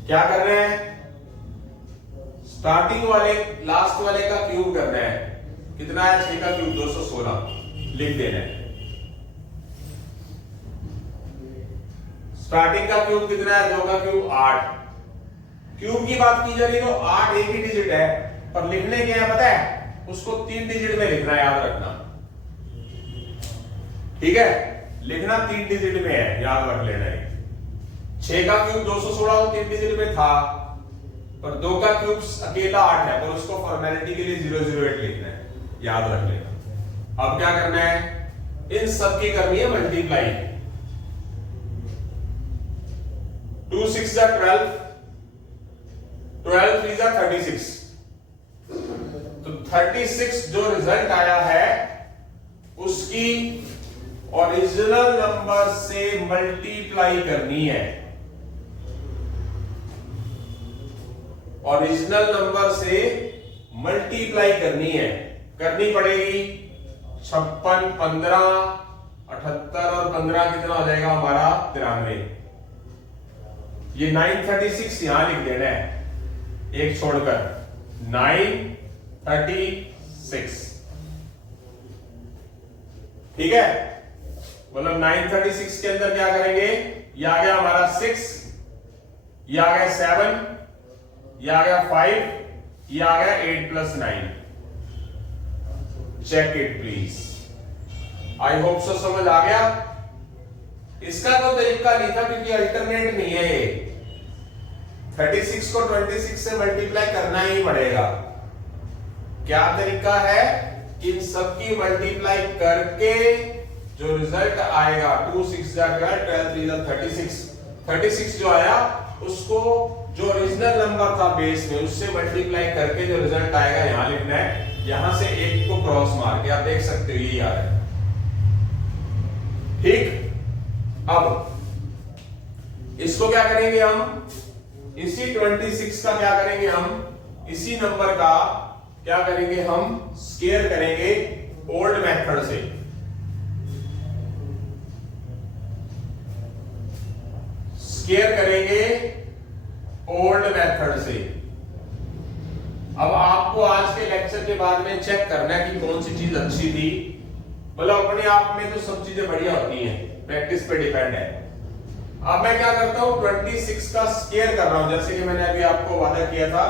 क्या कर रहे हैं, स्टार्टिंग वाले लास्ट वाले का क्यूब करना है। कितना है, 6 का क्यूब 216 लिख देना है। स्टार्टिंग का क्यूब कितना है? 2 का क्यूब 8। क्यूब की बात की जा रही तो 8 एक ही डिजिट है, पर लिखने क्या है पता है? उसको 3 डिजिट में लिखना, याद रखना। ठीक है, लिखना 3 डिजिट में है, याद रख लेना है। 6 का क्यूब 216 तो 3 डिजिट में था, पर 2 का क्यूब अकेला 8 है, पर उसको फॉर्मेलिटी के लिए 008 लिखना है, याद रख लेना। अब क्या करना है? इन सब की करनी है मल्टीप्लाई। 2 6 जा 12, 12 3 जा 36। तो 36 जो रिजल्ट आया है उसकी ओरिजिनल नंबर से मल्टीप्लाई करनी है। ओरिजिनल नंबर से मल्टीप्लाई करनी है, करनी पड़ेगी। 56, 15, 78 और 15 कितना हो जाएगा हमारा? 93। ये 936 यहां लिख देना है, एक छोड़कर 936। ठीक है, मतलब 936 के अंदर क्या करेंगे? ये आ गया हमारा 6, ये आ गया 7, ये आ गया 5, ये आ गया 8 + 9। Check it please. I hope so समझ आ गया। इसका तो तरीका नहीं था क्योंकि अल्टरनेट नहीं है ये। 36 को 26 से मल्टीप्लाई करना ही पड़ेगा। क्या तरीका है? इन सबकी मल्टीप्लाई करके जो रिजल्ट आएगा 2 6 जा 12, 12 3 जा 36, 36 जो आया उसको जो ओरिजिनल नंबर था बेस में उससे मल्टीप्लाई करके जो रिजल्ट आएगा यहां लिखना है। यहां से एक को क्रॉस मार के आप देख सकते हो यही आ रहा है। ठीक, अब इसको क्या करेंगे हम? इसी 26 का क्या करेंगे हम? इसी नंबर का क्या करेंगे हम? स्क्वायर करेंगे ओल्ड मेथड से। स्क्वायर करेंगे ओल्ड मेथड से। अब आपको आज के लेक्चर के बाद में चेक करना है कि कौन सी चीज अच्छी थी। मतलब अपने आप में तो सब चीजें बढ़िया होती हैं, प्रैक्टिस पे डिपेंड है। अब मैं क्या करता हूं? 26 का स्क्वायर कर रहा हूं, जैसे कि मैंने अभी आपको वादा किया था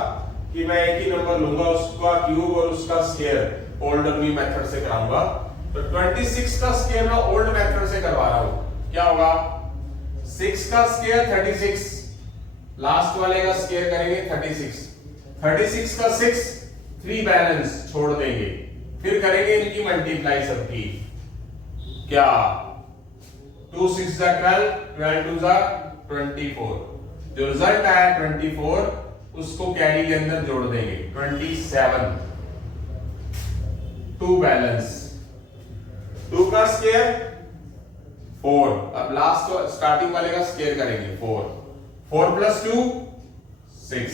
कि मैं एक ही नंबर लूंगा, उसका क्यूब और उसका स्क्वायर ओल्ड और न्यू मेथड से कराऊंगा। तो 26 का स्क्वायर मैं ओल्ड मेथड से करवा रहा हूं। क्या होगा? 6 का स्क्वायर 36, लास्ट वाले का स्क्वायर करेंगे 36, 36 का 6, 3 बैलेंस छोड़ देंगे, फिर करेंगे इनकी मल्टीप्लाई सबकी। क्या? 2 6 जा 12, 12 2 जा 24। जो रिजल्ट आया 24 उसको कैरी के अंदर जोड़ देंगे 27, 2 बैलेंस, 2 का स्क्वायर 4। अब लास्ट स्टार्टिंग वाले का स्क्वायर करेंगे 4, 4 + 2 6।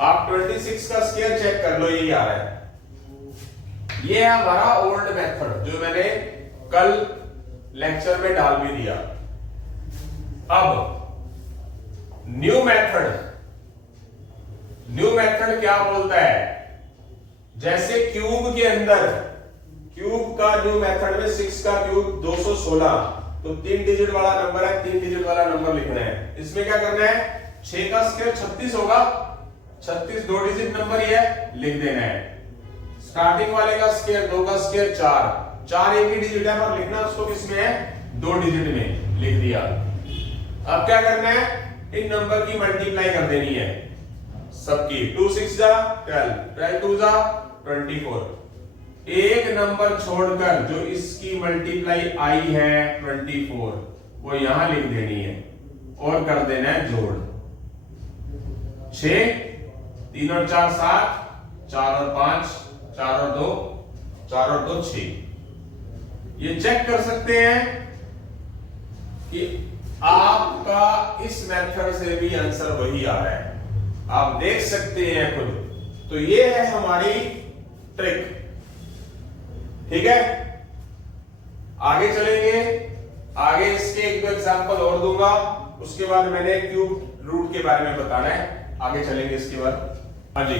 आप 26 का स्क्वायर चेक कर लो, यही आ रहा है। ये है हमारा ओल्ड मेथड जो मैंने कल लेक्चर में डाल भी दिया। अब न्यू मेथड, न्यू मेथड क्या बोलता है? जैसे क्यूब के अंदर, क्यूब का न्यू मेथड में 6 का क्यूब 216, तो 3 डिजिट वाला नंबर है, 3 डिजिट वाला नंबर लिखना है। इसमें क्या करना है? 6 का स्क्वायर 36 होगा, 36 2 डिजिट नंबर ही है, लिख देना है। स्टार्टिंग वाले का स्क्वायर 2 का स्क्वायर 4, 4 एक ही डिजिट है पर लिखना उसको किसमें है? 2 डिजिट में लिख दिया। अब क्या करना है? इन नंबर की मल्टीप्लाई कर देनी है सबकी। 2 6 जा 12, 12 2 जा 24। एक नंबर छोड़कर जो इसकी मल्टीप्लाई आई है 24 वो यहां लिख देनी है और कर देना है जोड़। 6, 3 और 4 7, 4 और 5, 4 और 2, 4 और 2 6। ये चेक कर सकते हैं कि आपका इस मेथड से भी आंसर वही आ रहा है, आप देख सकते हैं खुद। तो ये है हमारी ट्रिक। ठीक है, आगे चलेंगे। आगे इसके एक दो एग्जांपल और दूंगा, उसके बाद मैंने क्यूब रूट के बारे में बताना है। आगे चलेंगे इसके बाद। हाँ जी,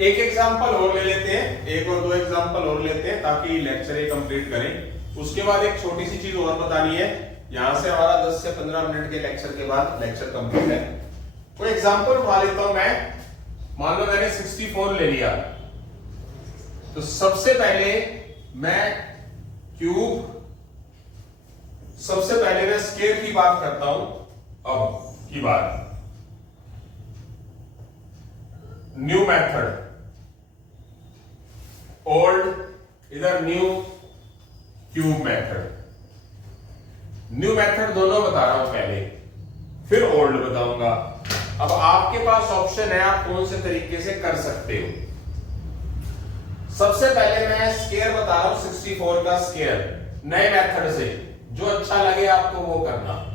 एक एग्जांपल और ले लेते हैं, एक और दो एग्जांपल और लेते हैं ताकि लेक्चर ये कंप्लीट करें। उसके बाद एक छोटी सी चीज और बतानी है यहां से हमारा 10 से 15 मिनट के लेक्चर के बाद लेक्चर कंप्लीट है। कोई एग्जांपल उठा लेता हूं मैं। मान लो मैंने 64 ले लिया, तो सबसे पहले मैं स्क्वायर की बात करता हूं। अब की बात न्यू मेथड, ओल्ड, इधर new, cube method. New method दोनों बता रहा हूं पहले, फिर ओल्ड बताऊंगा। अब आपके पास ऑप्शन है, आप कौन से तरीके से कर सकते हो। सबसे पहले मैं स्क्वायर बता रहा हूं, 64 का स्क्वायर नए मेथड से, जो अच्छा लगे आपको वो करना।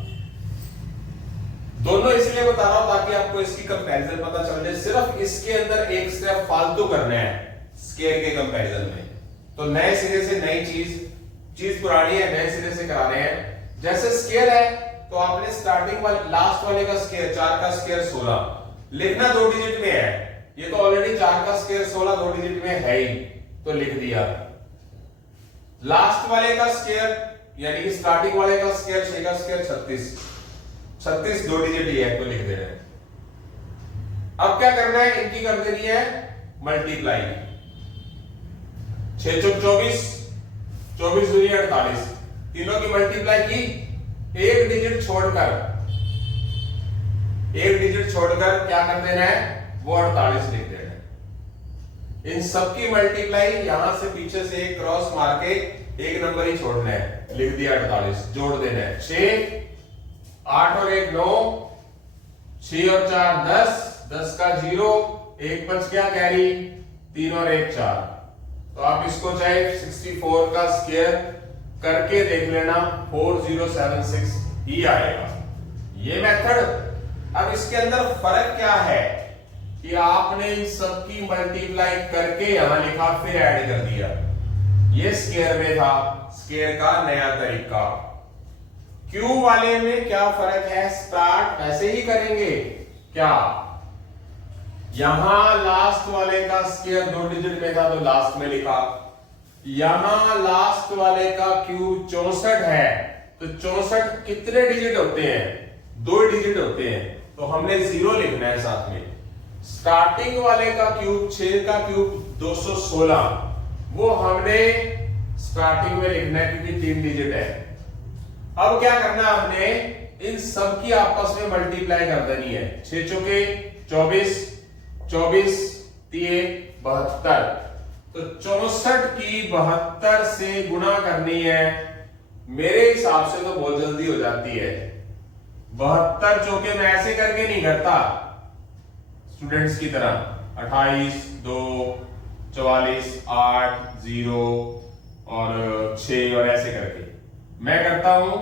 दोनों इसलिए बता रहा हूं ताकि आपको इसकी कंपैरिजन पता चल जाए। सिर्फ इसके अंदर एक स्टेप फालतू करना है स्क्वायर के कंपैरिजन में। तो नए सिरे से नई चीज पुरानी है, नए सिरे से करा रहे हैं। जैसे स्क्वायर है तो आपने स्टार्टिंग वाले लास्ट वाले का स्क्वायर, 4 का स्क्वायर 16 लिखना 2 डिजिट में है। ये तो ऑलरेडी 4 का स्क्वायर 16 2 डिजिट में है ही, तो लिख दिया। लास्ट वाले का स्क्वायर यानी कि स्टार्टिंग वाले का स्क्वायर 6 का स्क्वायर 36 2 डिजिट ही है, तो लिख दे रहे हैं। अब क्या करना है, इनकी कर देनी है मल्टीप्लाई। 6 चौक 24, 24 दूनी 48, तीनों की मल्टीप्लाई की। एक डिजिट छोड़कर क्या कर देना है, वो 48 लिख देना है। इन सबकी मल्टीप्लाई यहां से पीछे से एक क्रॉस मार के एक नंबर ही छोड़ना है, लिख दिया 48, जोड़ देना है। 6 8 और 1 9, 6 और 4 10, 10 का 0, 1 बच गया कैरी, 3 और 1 4। तो आप इसको चाहे 64 का स्क्वायर करके देख लेना, 4076 ही आएगा ये मेथड। अब इसके अंदर फर्क क्या है कि आपने इन सबकी मल्टीप्लाई करके यहां लिखा, फिर ऐड कर दिया। ये स्क्वायर में था, स्क्वायर का नया तरीका। क्यूब वाले में क्या फर्क है, स्टार्ट ऐसे ही करेंगे क्या, यहां लास्ट वाले का स्क्वायर 2 डिजिट में था तो लास्ट में लिखा। यहां लास्ट वाले का क्यूब 64 है, तो 64 कितने डिजिट होते हैं, 2 डिजिट होते हैं, तो हमने 0 लिखना है साथ में। स्टार्टिंग वाले का क्यूब 6 का क्यूब 216, वो हमने स्टार्टिंग में लिखना है क्योंकि 3 डिजिट है। अब क्या करना है, हमने इन सब की आपस में मल्टीप्लाई कर देनी है। 6 चौके 24, 24 3 72, तो 64 की 72 से गुणा करनी है। मेरे हिसाब से तो बहुत जल्दी हो जाती है। 72 चौके मैं ऐसे करके नहीं करता स्टूडेंट्स की तरह, 28 2 44 8 0 और 6 और ऐसे करके मैं करता हूं।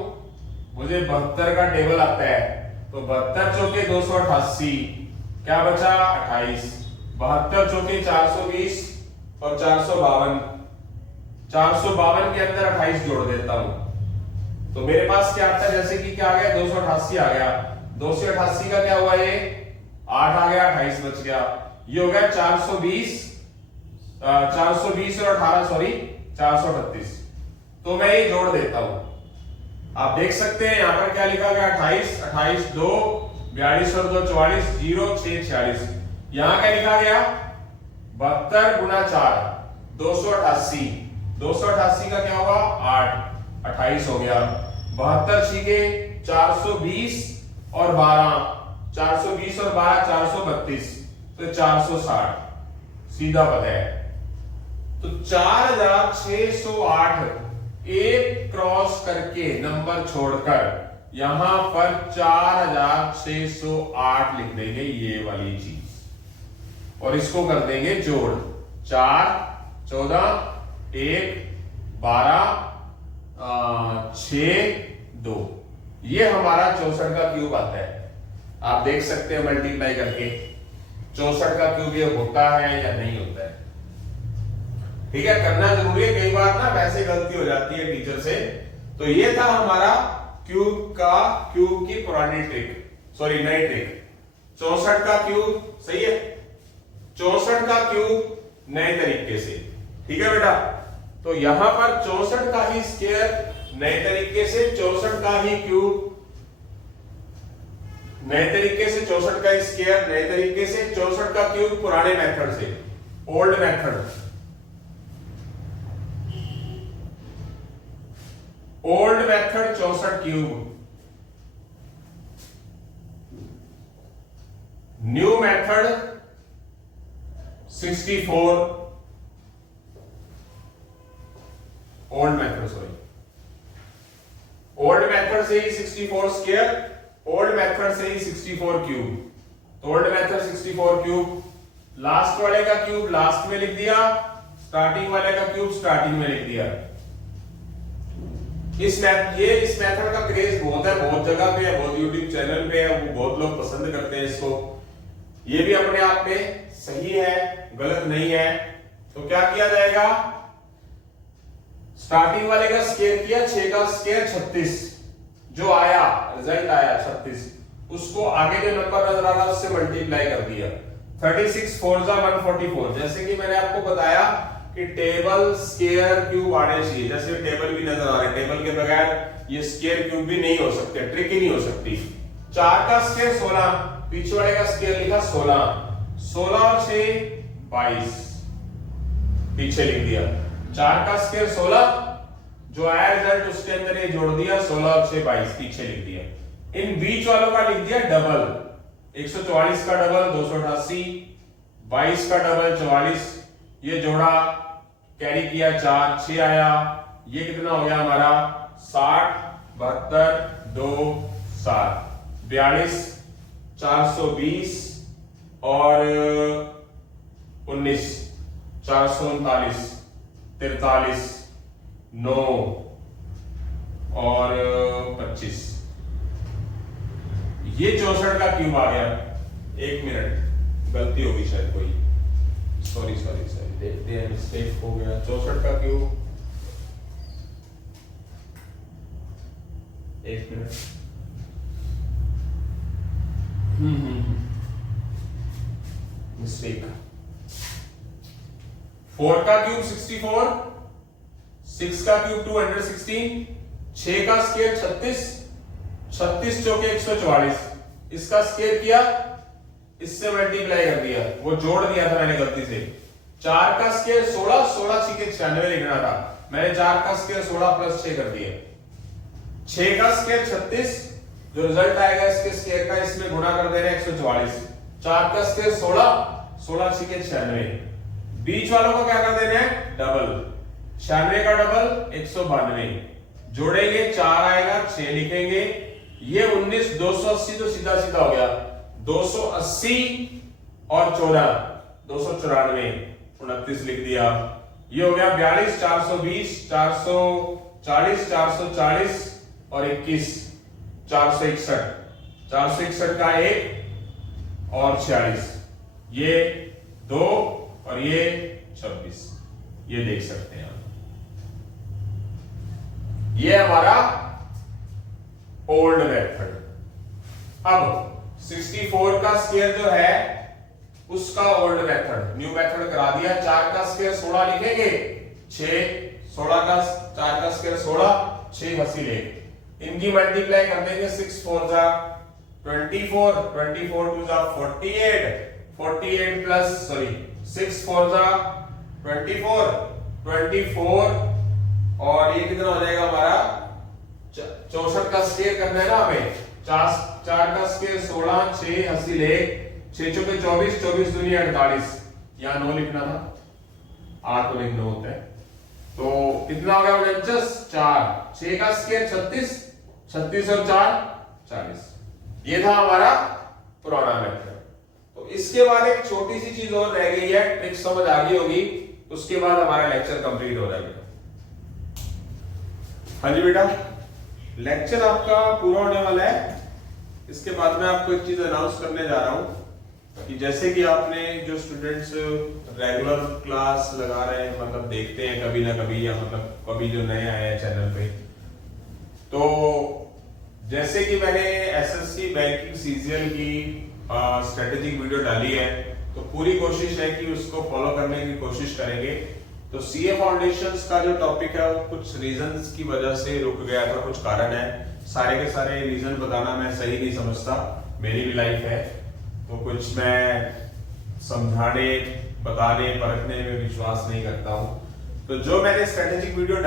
मुझे 72 का टेबल आता है, तो 72 चौके 288, क्या बचा 28, 72 चौके 420 और 452, 452 के अंदर 28 जोड़ देता हूं, तो मेरे पास क्या आता है, जैसे कि क्या आ गया 288 आ गया। 288 का क्या हुआ, ये 8 आ गया, 28 बच गया। ये हो गया 420 और 18 सॉरी 438। तो मैं ये जोड़ देता हूं। आप देख सकते हैं यहां पर क्या लिखा गया, 28 28 2 42 और 2 44 0 6 46। यहां क्या लिखा गया 72 गुना 4 288। 288 का क्या होगा 8 28 हो गया। 72 छीके 420 और 12 420 और 12 432, तो 460 सीधा पता है। तो 4608 एक क्रॉस करके नंबर छोड़कर यहां पर 4608 लिख देंगे, ये वाली चीज, और इसको कर देंगे जोड़। 4 14 1 12 6 2, ये हमारा 64 का क्यूब आता है। आप देख सकते हैं मल्टीप्लाई करके 64 का क्यूब ये होता है या नहीं होता है। ठीक है, करना जरूरी है, कई बार ना वैसे गलती हो जाती है टीचर से। तो ये था हमारा क्यूब की पुरानी ट्रिक, सॉरी नई ट्रिक। 64 का क्यूब सही है, 64 का क्यूब नए तरीके से। ठीक है बेटा, तो यहां पर 64 का ही स्क्वायर नए तरीके से 64 का ही क्यूब, नए तरीके से 64 का स्क्वायर, नए तरीके से 64 का क्यूब पुराने मेथड से, old method, old method 64 cube, new method 64, old method sorry, old method से ही 64 स्क्वायर, ओल्ड मेथड से ही 64 क्यूब, तो ओल्ड मेथड 64 क्यूब, लास्ट वाले का क्यूब लास्ट में लिख दिया, स्टार्टिंग वाले का क्यूब स्टार्टिंग में लिख दिया। इस मेथड का क्रेज बहुत है, बहुत जगह पे है, बहुत यूट्यूब चैनल पे है, वो बहुत लोग पसंद करते हैं इसको। ये भी अपने आप में सही है, गलत नहीं है। तो क्या किया जाएगा, स्टार्टिंग वाले का स्क्वायर किया, 6 का स्क्वायर 36, जो आया रिजल्ट आया 36, उसको आगे जो नंबर नजर आ रहा है उससे मल्टीप्लाई कर दिया। 36 4 जा 144। जैसे कि मैंने आपको बताया कि टेबल स्क्वायर क्यूब आने चाहिए, जैसे टेबल भी नजर आ रहे हैं, टेबल के बगैर ये स्क्वायर क्यूब भी नहीं हो सकते, ट्रिक ही नहीं हो सकती। 4 का स्क्वायर 16, पीछे वाले का स्क्वायर लिखा 16, 16 और 6 22, पीछे लिख दिया। 4 का स्क्वायर 16, जो आया रिजल्ट उसके अंदर ये जोड़ दिया, 16 और 6 22, पीछे लिख दिया। इन बीच वालों का लिख दिया डबल, 144 का डबल 288, 22 का डबल 44, ये जोड़ा कैरी किया 4, 6 आया, ये कितना हो गया हमारा 60, 72, 2, 7, 42, 420 और 19, 439, 43, 9 और 25, ये 64 का क्यूब आ गया। 1 मिनट, गलती होगी शायद कोई, सॉरी देखते हैं, मिस्टेक हो गया। 64 का क्यूब, 1 मिनट, मिस्टेक। 4 का क्यूब 64, 6 का क्यूब 216, 6 का स्क्वायर 36, 36 चौके 144, इसका स्क्वायर किया, इससे मल्टीप्लाई कर दिया, वो जोड़ दिया था मैंने गलती से। 4 का स्क्वायर 16, 16 6 के 96 लिखना था, मैंने 4 का स्क्वायर 16 प्लस 6 कर दिया। 6 का स्क्वायर 36, जो रिजल्ट आएगा इसके स्क्वायर का इसमें गुणा कर देना 144। 4 का स्क्वायर 16, 16 6 के 96, बीच वालों को क्या कर देना है डबल, 96 का डबल 192, जोड़ेंगे 4 आएगा, 6 लिखेंगे, ये 19, 280 तो सीधा सीधा हो गया, 280 और 14, 294, 29 लिख दिया। ये हो गया 42, 420, 440, 440 और 21, 461, 461 का 1 और 46, ये 2 और ये 26, ये देख सकते हैं आप। ये हमारा ओल्ड मेथड। अब 64 का स्क्वायर जो है उसका ओल्ड मेथड, न्यू मेथड करा दिया। 4 का स्क्वायर 16 लिखेंगे, 6, 16 का 4 का स्क्वायर 16, 6 हसीले, इनकी मल्टीप्लाई कर देंगे। 6 4 जा 24, 24 2 जा 48, 48 प्लस सॉरी 6 4 जा 24, 24 और ये कितना हो जाएगा हमारा 64 का स्क्वायर करना है ना हमें। 4 का स्क्वायर 16, 6 हसीले, 6 चौके 24, 24 दूनी 48, यहाँ 9 लिखना था, 8 तो लिखना होता है, तो कितना हो गया 49, 4, 6 का स्क्वायर 36, 36 और 4 40, ये था हमारा पुराना मेथड। तो इसके बाद एक छोटी सी चीज और रह गई है, ट्रिक समझ आ गई होगी, उसके बाद हमारा लेक्चर कंप्लीट हो जाएगा। हाँ जी बेटा, लेक्चर आपका पूरा होने वाला है। इसके बाद में आपको एक चीज अनाउंस करने जा रहा हूं कि जैसे कि आपने जो स्टूडेंट्स रेगुलर क्लास लगा रहे हैं, मतलब देखते हैं कभी ना कभी, या मतलब कभी जो नए आए हैं चैनल पे, तो जैसे कि मैंने एसएससी बैंकिंग सीजीएल की स्ट्रेटेजिक वीडियो डाली है, तो पूरी कोशिश है कि उसको फॉलो करने की कोशिश करेंगे। तो सीए फाउंडेशंस का जो टॉपिक है वो कुछ रीजंस की वजह से रुक गया था, कुछ कारण है। सारे के सारे रीजन बताना मैं सही नहीं समझता, मेरी भी लाइफ है, तो कुछ मैं समझाने, बताने, परखने में विश्वास नहीं करता हूं। तो जो मैंने स्ट्रेटेजिक वीडियो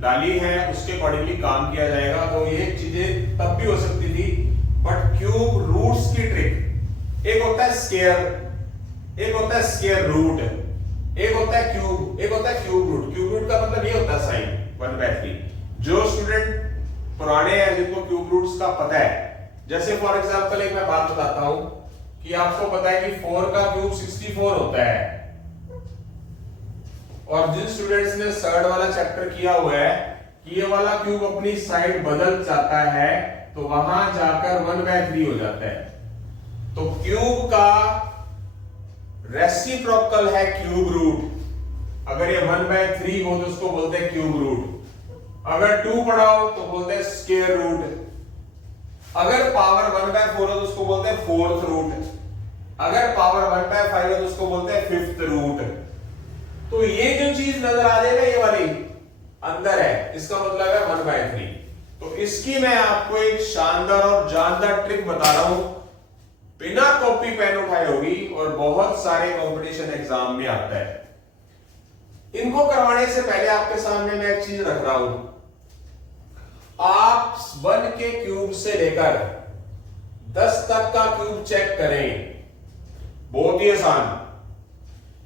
डाली है उसके अकॉर्डिंगली काम किया जाएगा। तो ये चीजें तब भी हो सकती थी, बट क्यूब रूट्स की ट्रिक, एक होता है स्क्वायर, एक होता है स्क्वायर रूट, एक होता है क्यूब, एक होता है क्यूब रूट। क्यूब रूट का मतलब ये होता है साइन 1/3। जो स्टूडेंट पुराने हैं जिनको क्यूब रूट्स का पता है, जैसे फॉर एग्जांपल एक मैं बात बताता हूं कि आपको पता है कि 4 का क्यूब 64 होता है, और जिन स्टूडेंट्स ने थर्ड वाला चैप्टर किया हुआ है कि ये वाला क्यूब अपनी साइड बदल जाता है तो वहां जाकर 1/3 हो जाता है। तो क्यूब का रेसिप्रोकल है क्यूब रूट। अगर ये 1/3 हो तो उसको बोलते हैं क्यूब रूट। अगर 2 पढ़ाओ तो बोलते हैं स्क्वायर रूट। अगर पावर 1/4 हो तो उसको बोलते हैं फोर्थ रूट। अगर पावर 1/5 है तो उसको बोलते हैं फिफ्थ रूट। तो ये जो चीज नजर आ रही है ना, ये वाली अंदर है, इसका मतलब है 1/3। तो इसकी मैं आपको एक शानदार और जानदार ट्रिक बता रहा हूं, बिना कॉपी पेन उठाए होगी और बहुत सारे कंपटीशन एग्जाम में आता है। इनको करवाने से पहले आपके सामने मैं एक चीज रख रहा हूं, आप 1 के क्यूब से लेकर 10 तक का क्यूब चेक करें। बहुत ही आसान,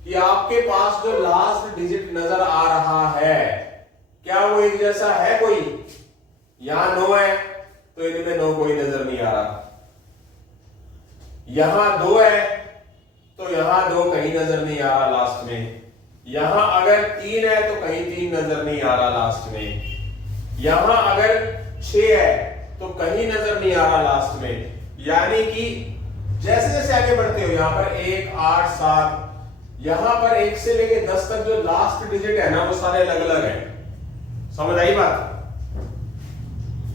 कि आपके पास जो लास्ट डिजिट नजर आ रहा है क्या वो एक जैसा है? कोई यहां 9 है तो इनमें 9 कोई नजर नहीं आ रहा। यहां 2 है तो यहां 2 कहीं नजर नहीं आ रहा लास्ट में। यहां अगर 3 है तो कहीं 3 नजर नहीं आ रहा लास्ट में। यहां अगर 6 है तो कहीं नजर नहीं आ रहा लास्ट में। यानी कि जैसे जैसे आगे बढ़ते हो, यहां पर 1, 8, 7, यहां पर 1 से लेके 10 तक जो लास्ट डिजिट है ना वो सारे अलग अलग हैं। समझ आई बात?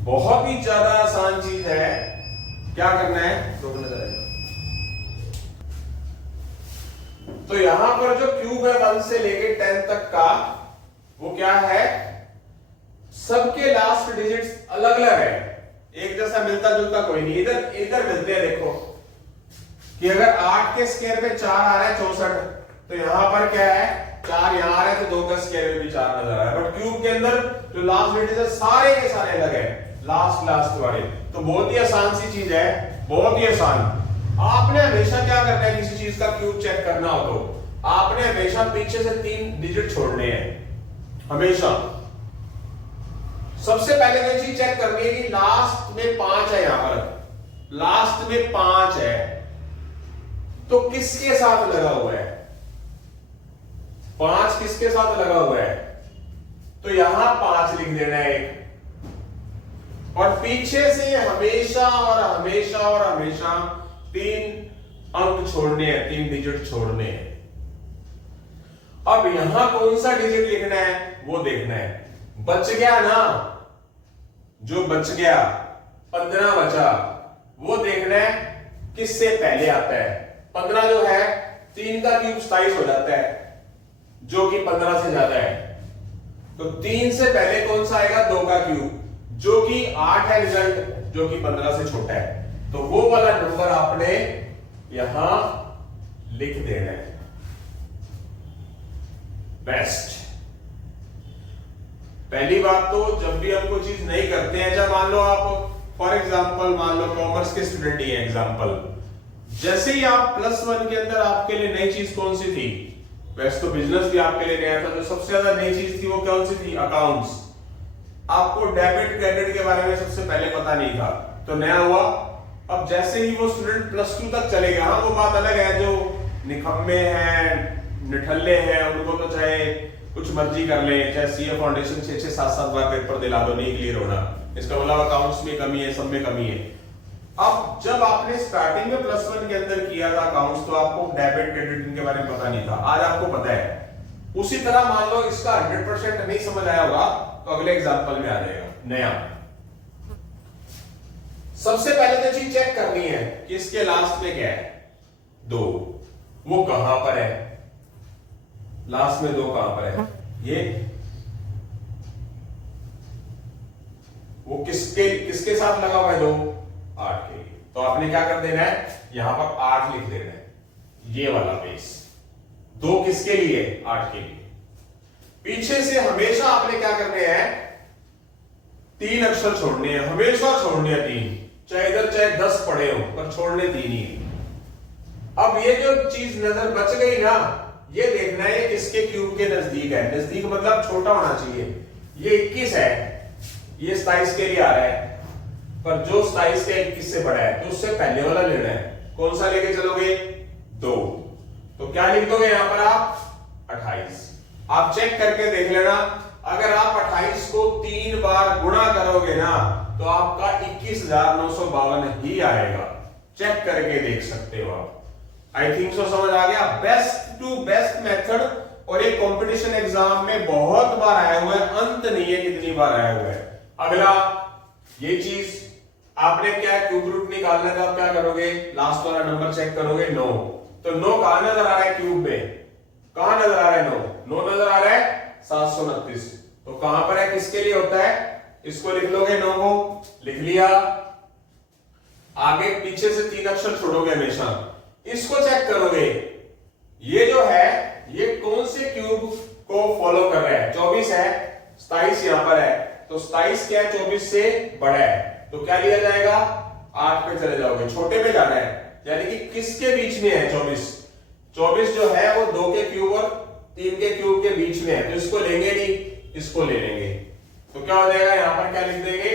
बहुत ही ज्यादा आसान चीज है। क्या करना है, नजर आएगा। तो यहां पर जो क्यूब है 1 से लेके 10 तक का, वो क्या है, सबके लास्ट डिजिट्स अलग अलग है, एक जैसा मिलता जुलता कोई नहीं। इधर इधर मिलते हैं। देखो कि अगर 8 के स्क्वायर में 4 आ रहा है 64, तो यहां पर क्या है 4 यहां आ रहा है तो 2 का स्क्वायर में भी 4 नजर आ रहा है। बट क्यूब के अंदर जो लास्ट डिजिट है सारे के सारे अलग है, लास्ट वाले। तो बहुत ही आसान सी चीज है, बहुत ही आसान। आपने हमेशा क्या करना है, किसी चीज का क्यूब चेक करना हो तो आपने हमेशा पीछे से 3 डिजिट छोड़ने हैं, हमेशा। सबसे पहले जो चीज चेक करनी है कि लास्ट में 5 है, यहां पर लास्ट में 5 है तो किसके साथ लगा हुआ है? 5 किसके साथ लगा हुआ है? तो यहां 5 लिख देना है एक, और पीछे से हमेशा और हमेशा और हमेशा 3 अंक छोड़ने हैं, 3 डिजिट छोड़ने हैं। अब यहां कौन सा डिजिट लिखना है वो देखना है। बच गया ना, जो बच गया 15 बचा, वो देखना है किससे पहले आता है। 15 जो है 3 का क्यूब 27 हो जाता है, जो कि 15 से ज्यादा है। तो 3 से पहले कौन सा आएगा? 2 का क्यूब, जो कि 8 है रिजल्ट, जो कि 15 से छोटा है। तो वो वाला नंबर आपने यहां लिख देना है। बेस्ट। पहली बात तो जब भी हम कोई चीज नहीं करते हैं, जब मान लो आप फॉर एग्जांपल मान लो कॉमर्स के स्टूडेंट ही है एग्जांपल, जैसे ही आप +1 के अंदर आपके लिए नई चीज कौन सी थी? वैसे तो बिजनेस भी आपके लिए नया था, जो सबसे ज्यादा नई चीज थी वो कौन सी थी? अकाउंट्स। आपको डेबिट क्रेडिट के बारे में सबसे पहले पता नहीं था, तो नया हुआ। अब जैसे ही वो स्टूडेंट +2 तक चले गए, हाँ वो बात अलग है, जो निकम्मे हैं, निठल्ले हैं, उनको तो चाहे कुछ मर्जी कर ले, चाहे सीए फाउंडेशन 6-6, 7-7 बार पेपर दिला दो, नहीं क्लियर होना, इसका मतलब अकाउंट्स में कमी है, सब में कमी है। अब जब आपने स्टार्टिंग में +1 के अंदर किया था अकाउंट्स, तो आपको डेबिट क्रेडिट इनके बारे में पता नहीं था, आज आपको पता है। उसी तरह मान लो इसका 100% नहीं समझ आया होगा तो अगले एग्जांपल में आ जाएगा नया। सबसे पहले तो चीज चेक करनी है कि इसके लास्ट में क्या है, 2, वो कहां पर है। लास्ट में 2 कहां पर है, ये वो किसके साथ लगा हुआ है 2, 8 के लिए। तो आपने क्या कर देना है, यहां पर 8 लिख देना है, ये वाला बेस 2 किसके लिए, 8 के लिए। पीछे से हमेशा आपने क्या करने हैं, 3 अक्षर छोड़ने हैं, हमेशा छोड़ने हैं 3, चाहे इधर चाहे 10 पड़े हो, पर छोड़ने 3 ही। अब ये जो चीज नजर बच गई ना, ये देखना है किसके क्यूब के नजदीक है, नजदीक मतलब छोटा होना चाहिए। ये 21 है, ये 27 के लिए आ रहा है, पर जो 27 के 21 से बड़ा है तो उससे पहले वाला लेना है। कौन सा लेके चलोगे, 2। तो क्या लिख दोगे यहां पर आप, 28। आप चेक करके देख लेना, अगर आप 28 को 3 बार गुणा करोगे ना तो आपका 21,952 ही आएगा। चेक करके देख सकते हो आप। आई थिंक सो समझ आ गया। बेस्ट टू बेस्ट मेथड, और एक कंपटीशन एग्जाम में बहुत बार आया हुआ है, अंत नहीं है कितनी बार आया हुआ है। अगला ये चीज आपने क्या, क्यूब रूट निकालना था, आप क्या करोगे, लास्ट वाला नंबर चेक करोगे 9। तो 9 कहां नजर आ रहा है क्यूब में, कहां नजर आ रहा है 9 नजर आ रहा है 729। तो कहां पर है, किसके लिए होता है, इसको लिख लोगे, 9 को लिख लिया। आगे पीछे से 3 अक्षर छोड़ोगे हमेशा, इसको चेक करोगे, ये जो है ये कौन से क्यूब को फॉलो कर रहा है, 24 है, 27 यहां पर है, तो 27 क्या है, 24 से बड़ा है, तो क्या लिया जाएगा, 8 पे चले जाओगे, छोटे पे जाना है, यानी कि किसके बीच में है 24 जो है वो 2 के क्यूब और 3 के क्यूब के बीच में है, तो इसको लेंगे नहीं, इसको ले लेंगे। तो क्या हो जाएगा, यहां पर क्या लिख देंगे,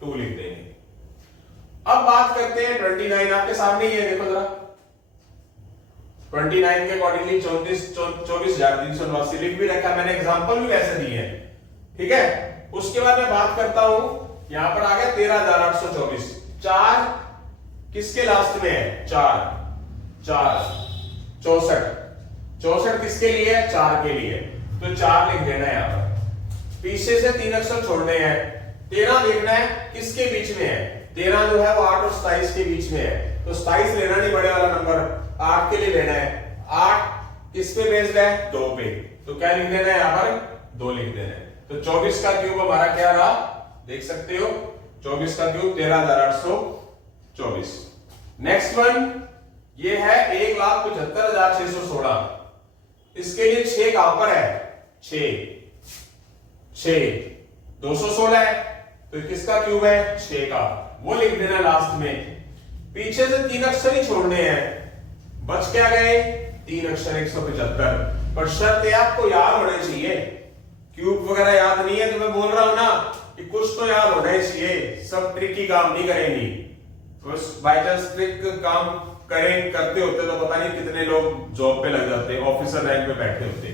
2 लिख देंगे। अब बात करते हैं 29, आपके सामने ही है, देखो जरा 29 के अकॉर्डिंगली 24,389 लिख भी रखा, मैंने एग्जांपल भी वैसे दिए हैं, ठीक है। उसके बाद मैं बात करता हूं, यहां पर आ गया 13,824, 4 किसके लास्ट में है, 4 64 किसके लिए है, 4 के लिए, तो 4 लिख देना है यहां पर। पीछे से 3 अक्षर छोड़ने हैं, 13 देखना है किसके बीच में है, 13 जो है वो 8 और 27 के बीच में है, तो 27 लेना नहीं, बड़े वाला नंबर 8 के लिए लेना है। 8 किस पे बेस्ड है, 2 पे, तो क्या लिख देना है यहां पर, 2 लिख देना है। तो 24 का क्यूब हमारा क्या रहा, देख सकते हो, 24 का क्यूब 13,824। नेक्स्ट वन ये है 1,75,616, इसके लिए 6 कहां पर है, 6 216 है, तो किसका क्यूब है, 6 का, वो लिख देना लास्ट में। पीछे से 3 अक्षर ही छोड़ने हैं, बच क्या गए 3 अक्षर, 175, पर शर्त है आपको याद होने चाहिए, क्यूब वगैरह याद नहीं है तो मैं बोल रहा हूं ना कि कुछ तो याद होना ही चाहिए, सब ट्रिकी काम नहीं करेंगी, बाय चांस ट्रिक काम करते होते तो पता नहीं कितने लोग जॉब पे लग जाते, ऑफिसर रैंक पे बैठे होते,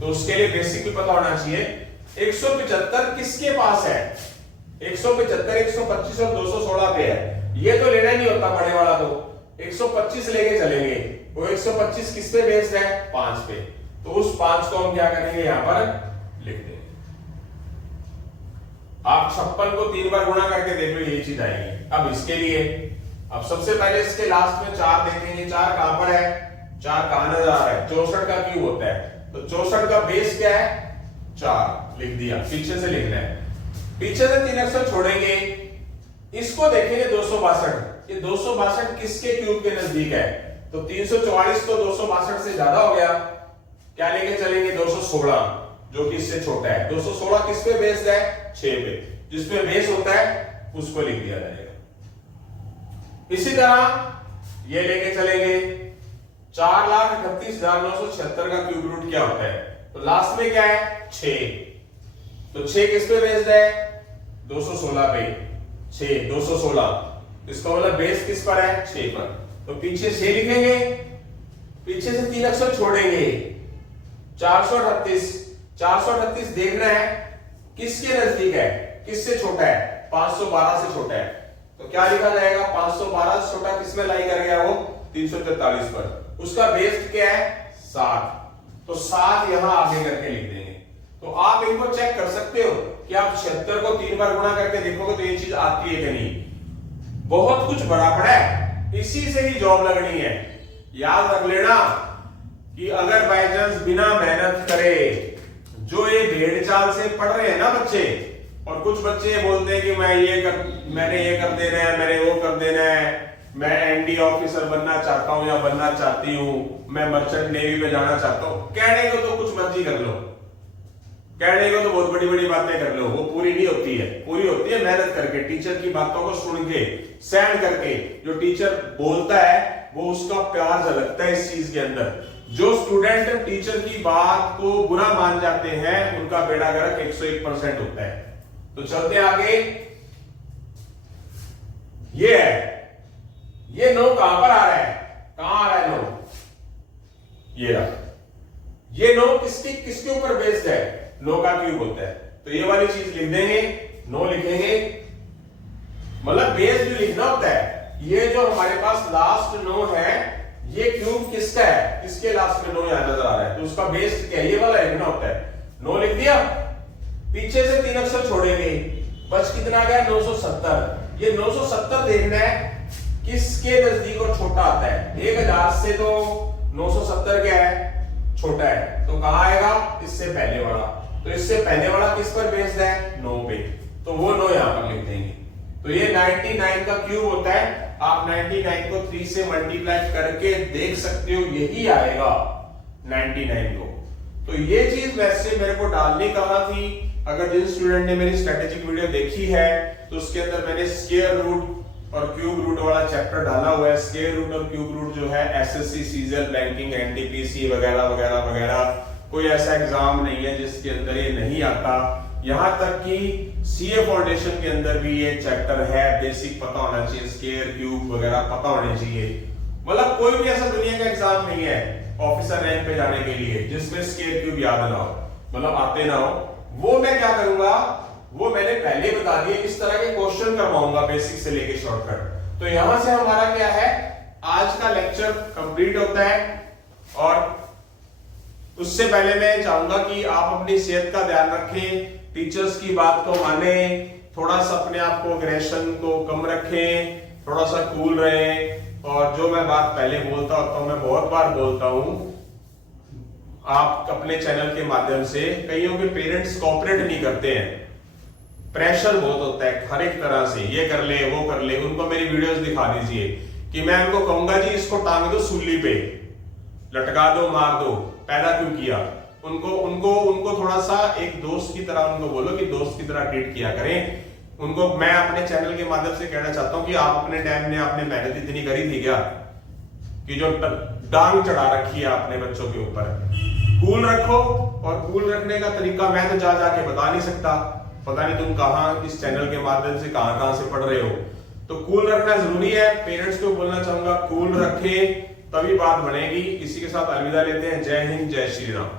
तो उसके लिए बेसिक भी पता होना चाहिए। 175 किसके पास है, 175 125 और 216 पे है, ये तो लेना नहीं होता बड़े वाला, तो 125 लेके चलेंगे, वो 125 किस पे बेस्ड है, 5 पे, तो उस 5 को हम क्या करेंगे, यहां पर लिख देंगे। आप 56 को 3 बार गुणा करके देख लो, यही चीज आएगी। अब इसके लिए, अब सबसे पहले इसके लास्ट में 4 देखेंगे, 4 कहां पर है, 4 कहां नजर आ रहा है, 64 का क्यूब होता है, तो 64 का बेस क्या है, 4 लिख दिया, पीछे से लिखना है, पीछे से 3 अक्षर छोड़ेंगे, इसको देखेंगे 262, ये 262 किसके क्यूब के नजदीक है, तो 344 तो 262 से ज्यादा हो गया, क्या लेके चलेंगे 216 जो कि इससे छोटा है, 216 किस पे बेस्ड है, 6 पे, जिसमें बेस होता है उसको लिख दिया जाएगा। इसी तरह ये लेके चलेंगे 4,38,976 का क्यूब रूट क्या होता है, तो लास्ट में क्या है 6, तो 6 किस पे बेस्ड है, 216 पे, 6 216, इसका मतलब बेस किस पर है, 6 पर, तो पीछे 6 लिखेंगे, पीछे से 3 अक्षर छोड़ेंगे, 438 देखना है किसके नजदीक है, किससे छोटा है, 512 से छोटा है, तो क्या लिखा जाएगा, 512 से छोटा किसमें लाई कर गया, वो 343 पर, उसका बेस क्या है 7, तो 7 यहां आगे करके लिख देंगे। तो आप इनको चेक कर सकते हो कि आप 76 को 3 बार गुणा करके देखोगे तो ये चीज आती है कि नहीं, बहुत कुछ बड़ा पड़ा है, इसी से ही जॉब लगनी है। याद रख लेना कि अगर बाय चांस बिना मेहनत करे जो ये भेड़ चाल से पढ़ रहे हैं ना बच्चे, और कुछ बच्चे बोलते हैं कि मैंने ये कर देना है, मैंने वो कर देना है, मैं एनडी ऑफिसर बनना चाहता हूं या बनना चाहती हूं, मैं मर्चेंट नेवी में जाना चाहता हूं। कहने को तो कुछ मर्जी कर लो, कहने को तो बहुत बड़ी बड़ी बातें कर लो, वो पूरी नहीं होती है। पूरी होती है मेहनत करके, टीचर की बातों को सुन के, सहन करके। जो टीचर बोलता है वो उसका प्यार झलकता है इस चीज के अंदर। जो स्टूडेंट टीचर की बात को बुरा मान जाते हैं उनका बेड़ा गर्क 101% होता है। तो चलते आगे। ये है, ये नो कहां पर आ रहा है, कहां आ रहा है नो, ये रहा। ये नो किसके ऊपर बेस्ड है, नो का क्यूब होता है। तो ये वाली चीज लिख देंगे, नो लिखेंगे, मतलब बेस भी लिखना होता है। ये जो हमारे पास लास्ट नो है, ये क्यूब किसका है, किसके लास्ट में नो यहां नजर आ रहा है, तो उसका बेस क्या है, ये वाला लिखना होता है। नो लिख दिया, पीछे से 3 अक्षर छोड़ेंगे, बच कितना गया 970। ये 970 देखना है किसके नजदीक और छोटा आता है। 1000 से तो 970 क्या है, छोटा है, तो कहां आएगा, इससे पहले वाला। तो इससे पहले वाला किस पर बेस्ड है, 9 पे, तो वो 9 यहां पर लिख देंगे। तो ये 99 का क्यूब होता है। आप 99 को 3 से मल्टीप्लाई करके देख सकते हो, यही आएगा 99 को। तो ये चीज वैसे मेरे को डालने कहा थी। अगर जिन स्टूडेंट ने मेरी स्ट्रेटेजिक वीडियो देखी है तो उसके अंदर मैंने स्क्वायर रूट और क्यूब रूट वाला चैप्टर डाला हुआ है। स्क्वायर रूट और क्यूब रूट जो है एसएससी, सीजीएल, बैंकिंग, एनटीपीसी वगैरह वगैरह वगैरह, कोई ऐसा एग्जाम नहीं है जिसके अंदर ये नहीं आता। यहां तक कि सीए फाउंडेशन के अंदर भी ये चैप्टर है, बेसिक पता होना चाहिए, स्क्वायर क्यूब वगैरह पता होने चाहिए। मतलब कोई भी ऐसा दुनिया का एग्जाम नहीं है ऑफिसर रैंक पे जाने के लिए जिसमें स्क्वायर क्यूब याद ना हो, मतलब आते ना हो। वो मैं क्या करूंगा, वो मैंने पहले बता दिया, इस तरह के क्वेश्चन करवाऊंगा बेसिक से लेके शॉर्टकट। तो यहां से हमारा क्या है, आज का लेक्चर कंप्लीट होता है। और उससे पहले मैं चाहूंगा कि आप अपनी सेहत का ध्यान रखें, टीचर्स की बात को माने, थोड़ा सा अपने आप को एग्रेशन को कम रखें, थोड़ा सा कूल रहें। और जो मैं बात पहले बोलता होता हूं, मैं बहुत बार बोलता हूं, आप अपने चैनल के माध्यम से, कईयों के पेरेंट्स कोऑपरेट नहीं करते हैं, प्रेशर बहुत होता है हर एक तरह से, ये कर ले वो कर ले। उनको मेरी वीडियोस दिखा दीजिए कि मैं उनको कहूंगा जी इसको टांग दो सूली पे, लटका दो, मार दो, पैदा क्यों किया। उनको थोड़ा सा एक दोस्त की तरह उनको बोलो कि दोस्त की तरह ट्रीट किया करें। उनको मैं अपने चैनल के माध्यम से कहना चाहता हूं कि आप अपने टाइम में आपने मेहनत इतनी करी थी क्या कि जो टांग चढ़ा रखी है अपने बच्चों के ऊपर। कूल रखो, और कूल रखने का तरीका मैं तो जाके बता नहीं सकता, पता नहीं तुम कहां इस चैनल के माध्यम से कहां से पढ़ रहे हो। तो कूल रखना जरूरी है। पेरेंट्स को बोलना चाहूंगा कूल रखे, तभी बात बनेगी। इसी के साथ अलविदा लेते हैं। जय हिंद, जय श्री राम।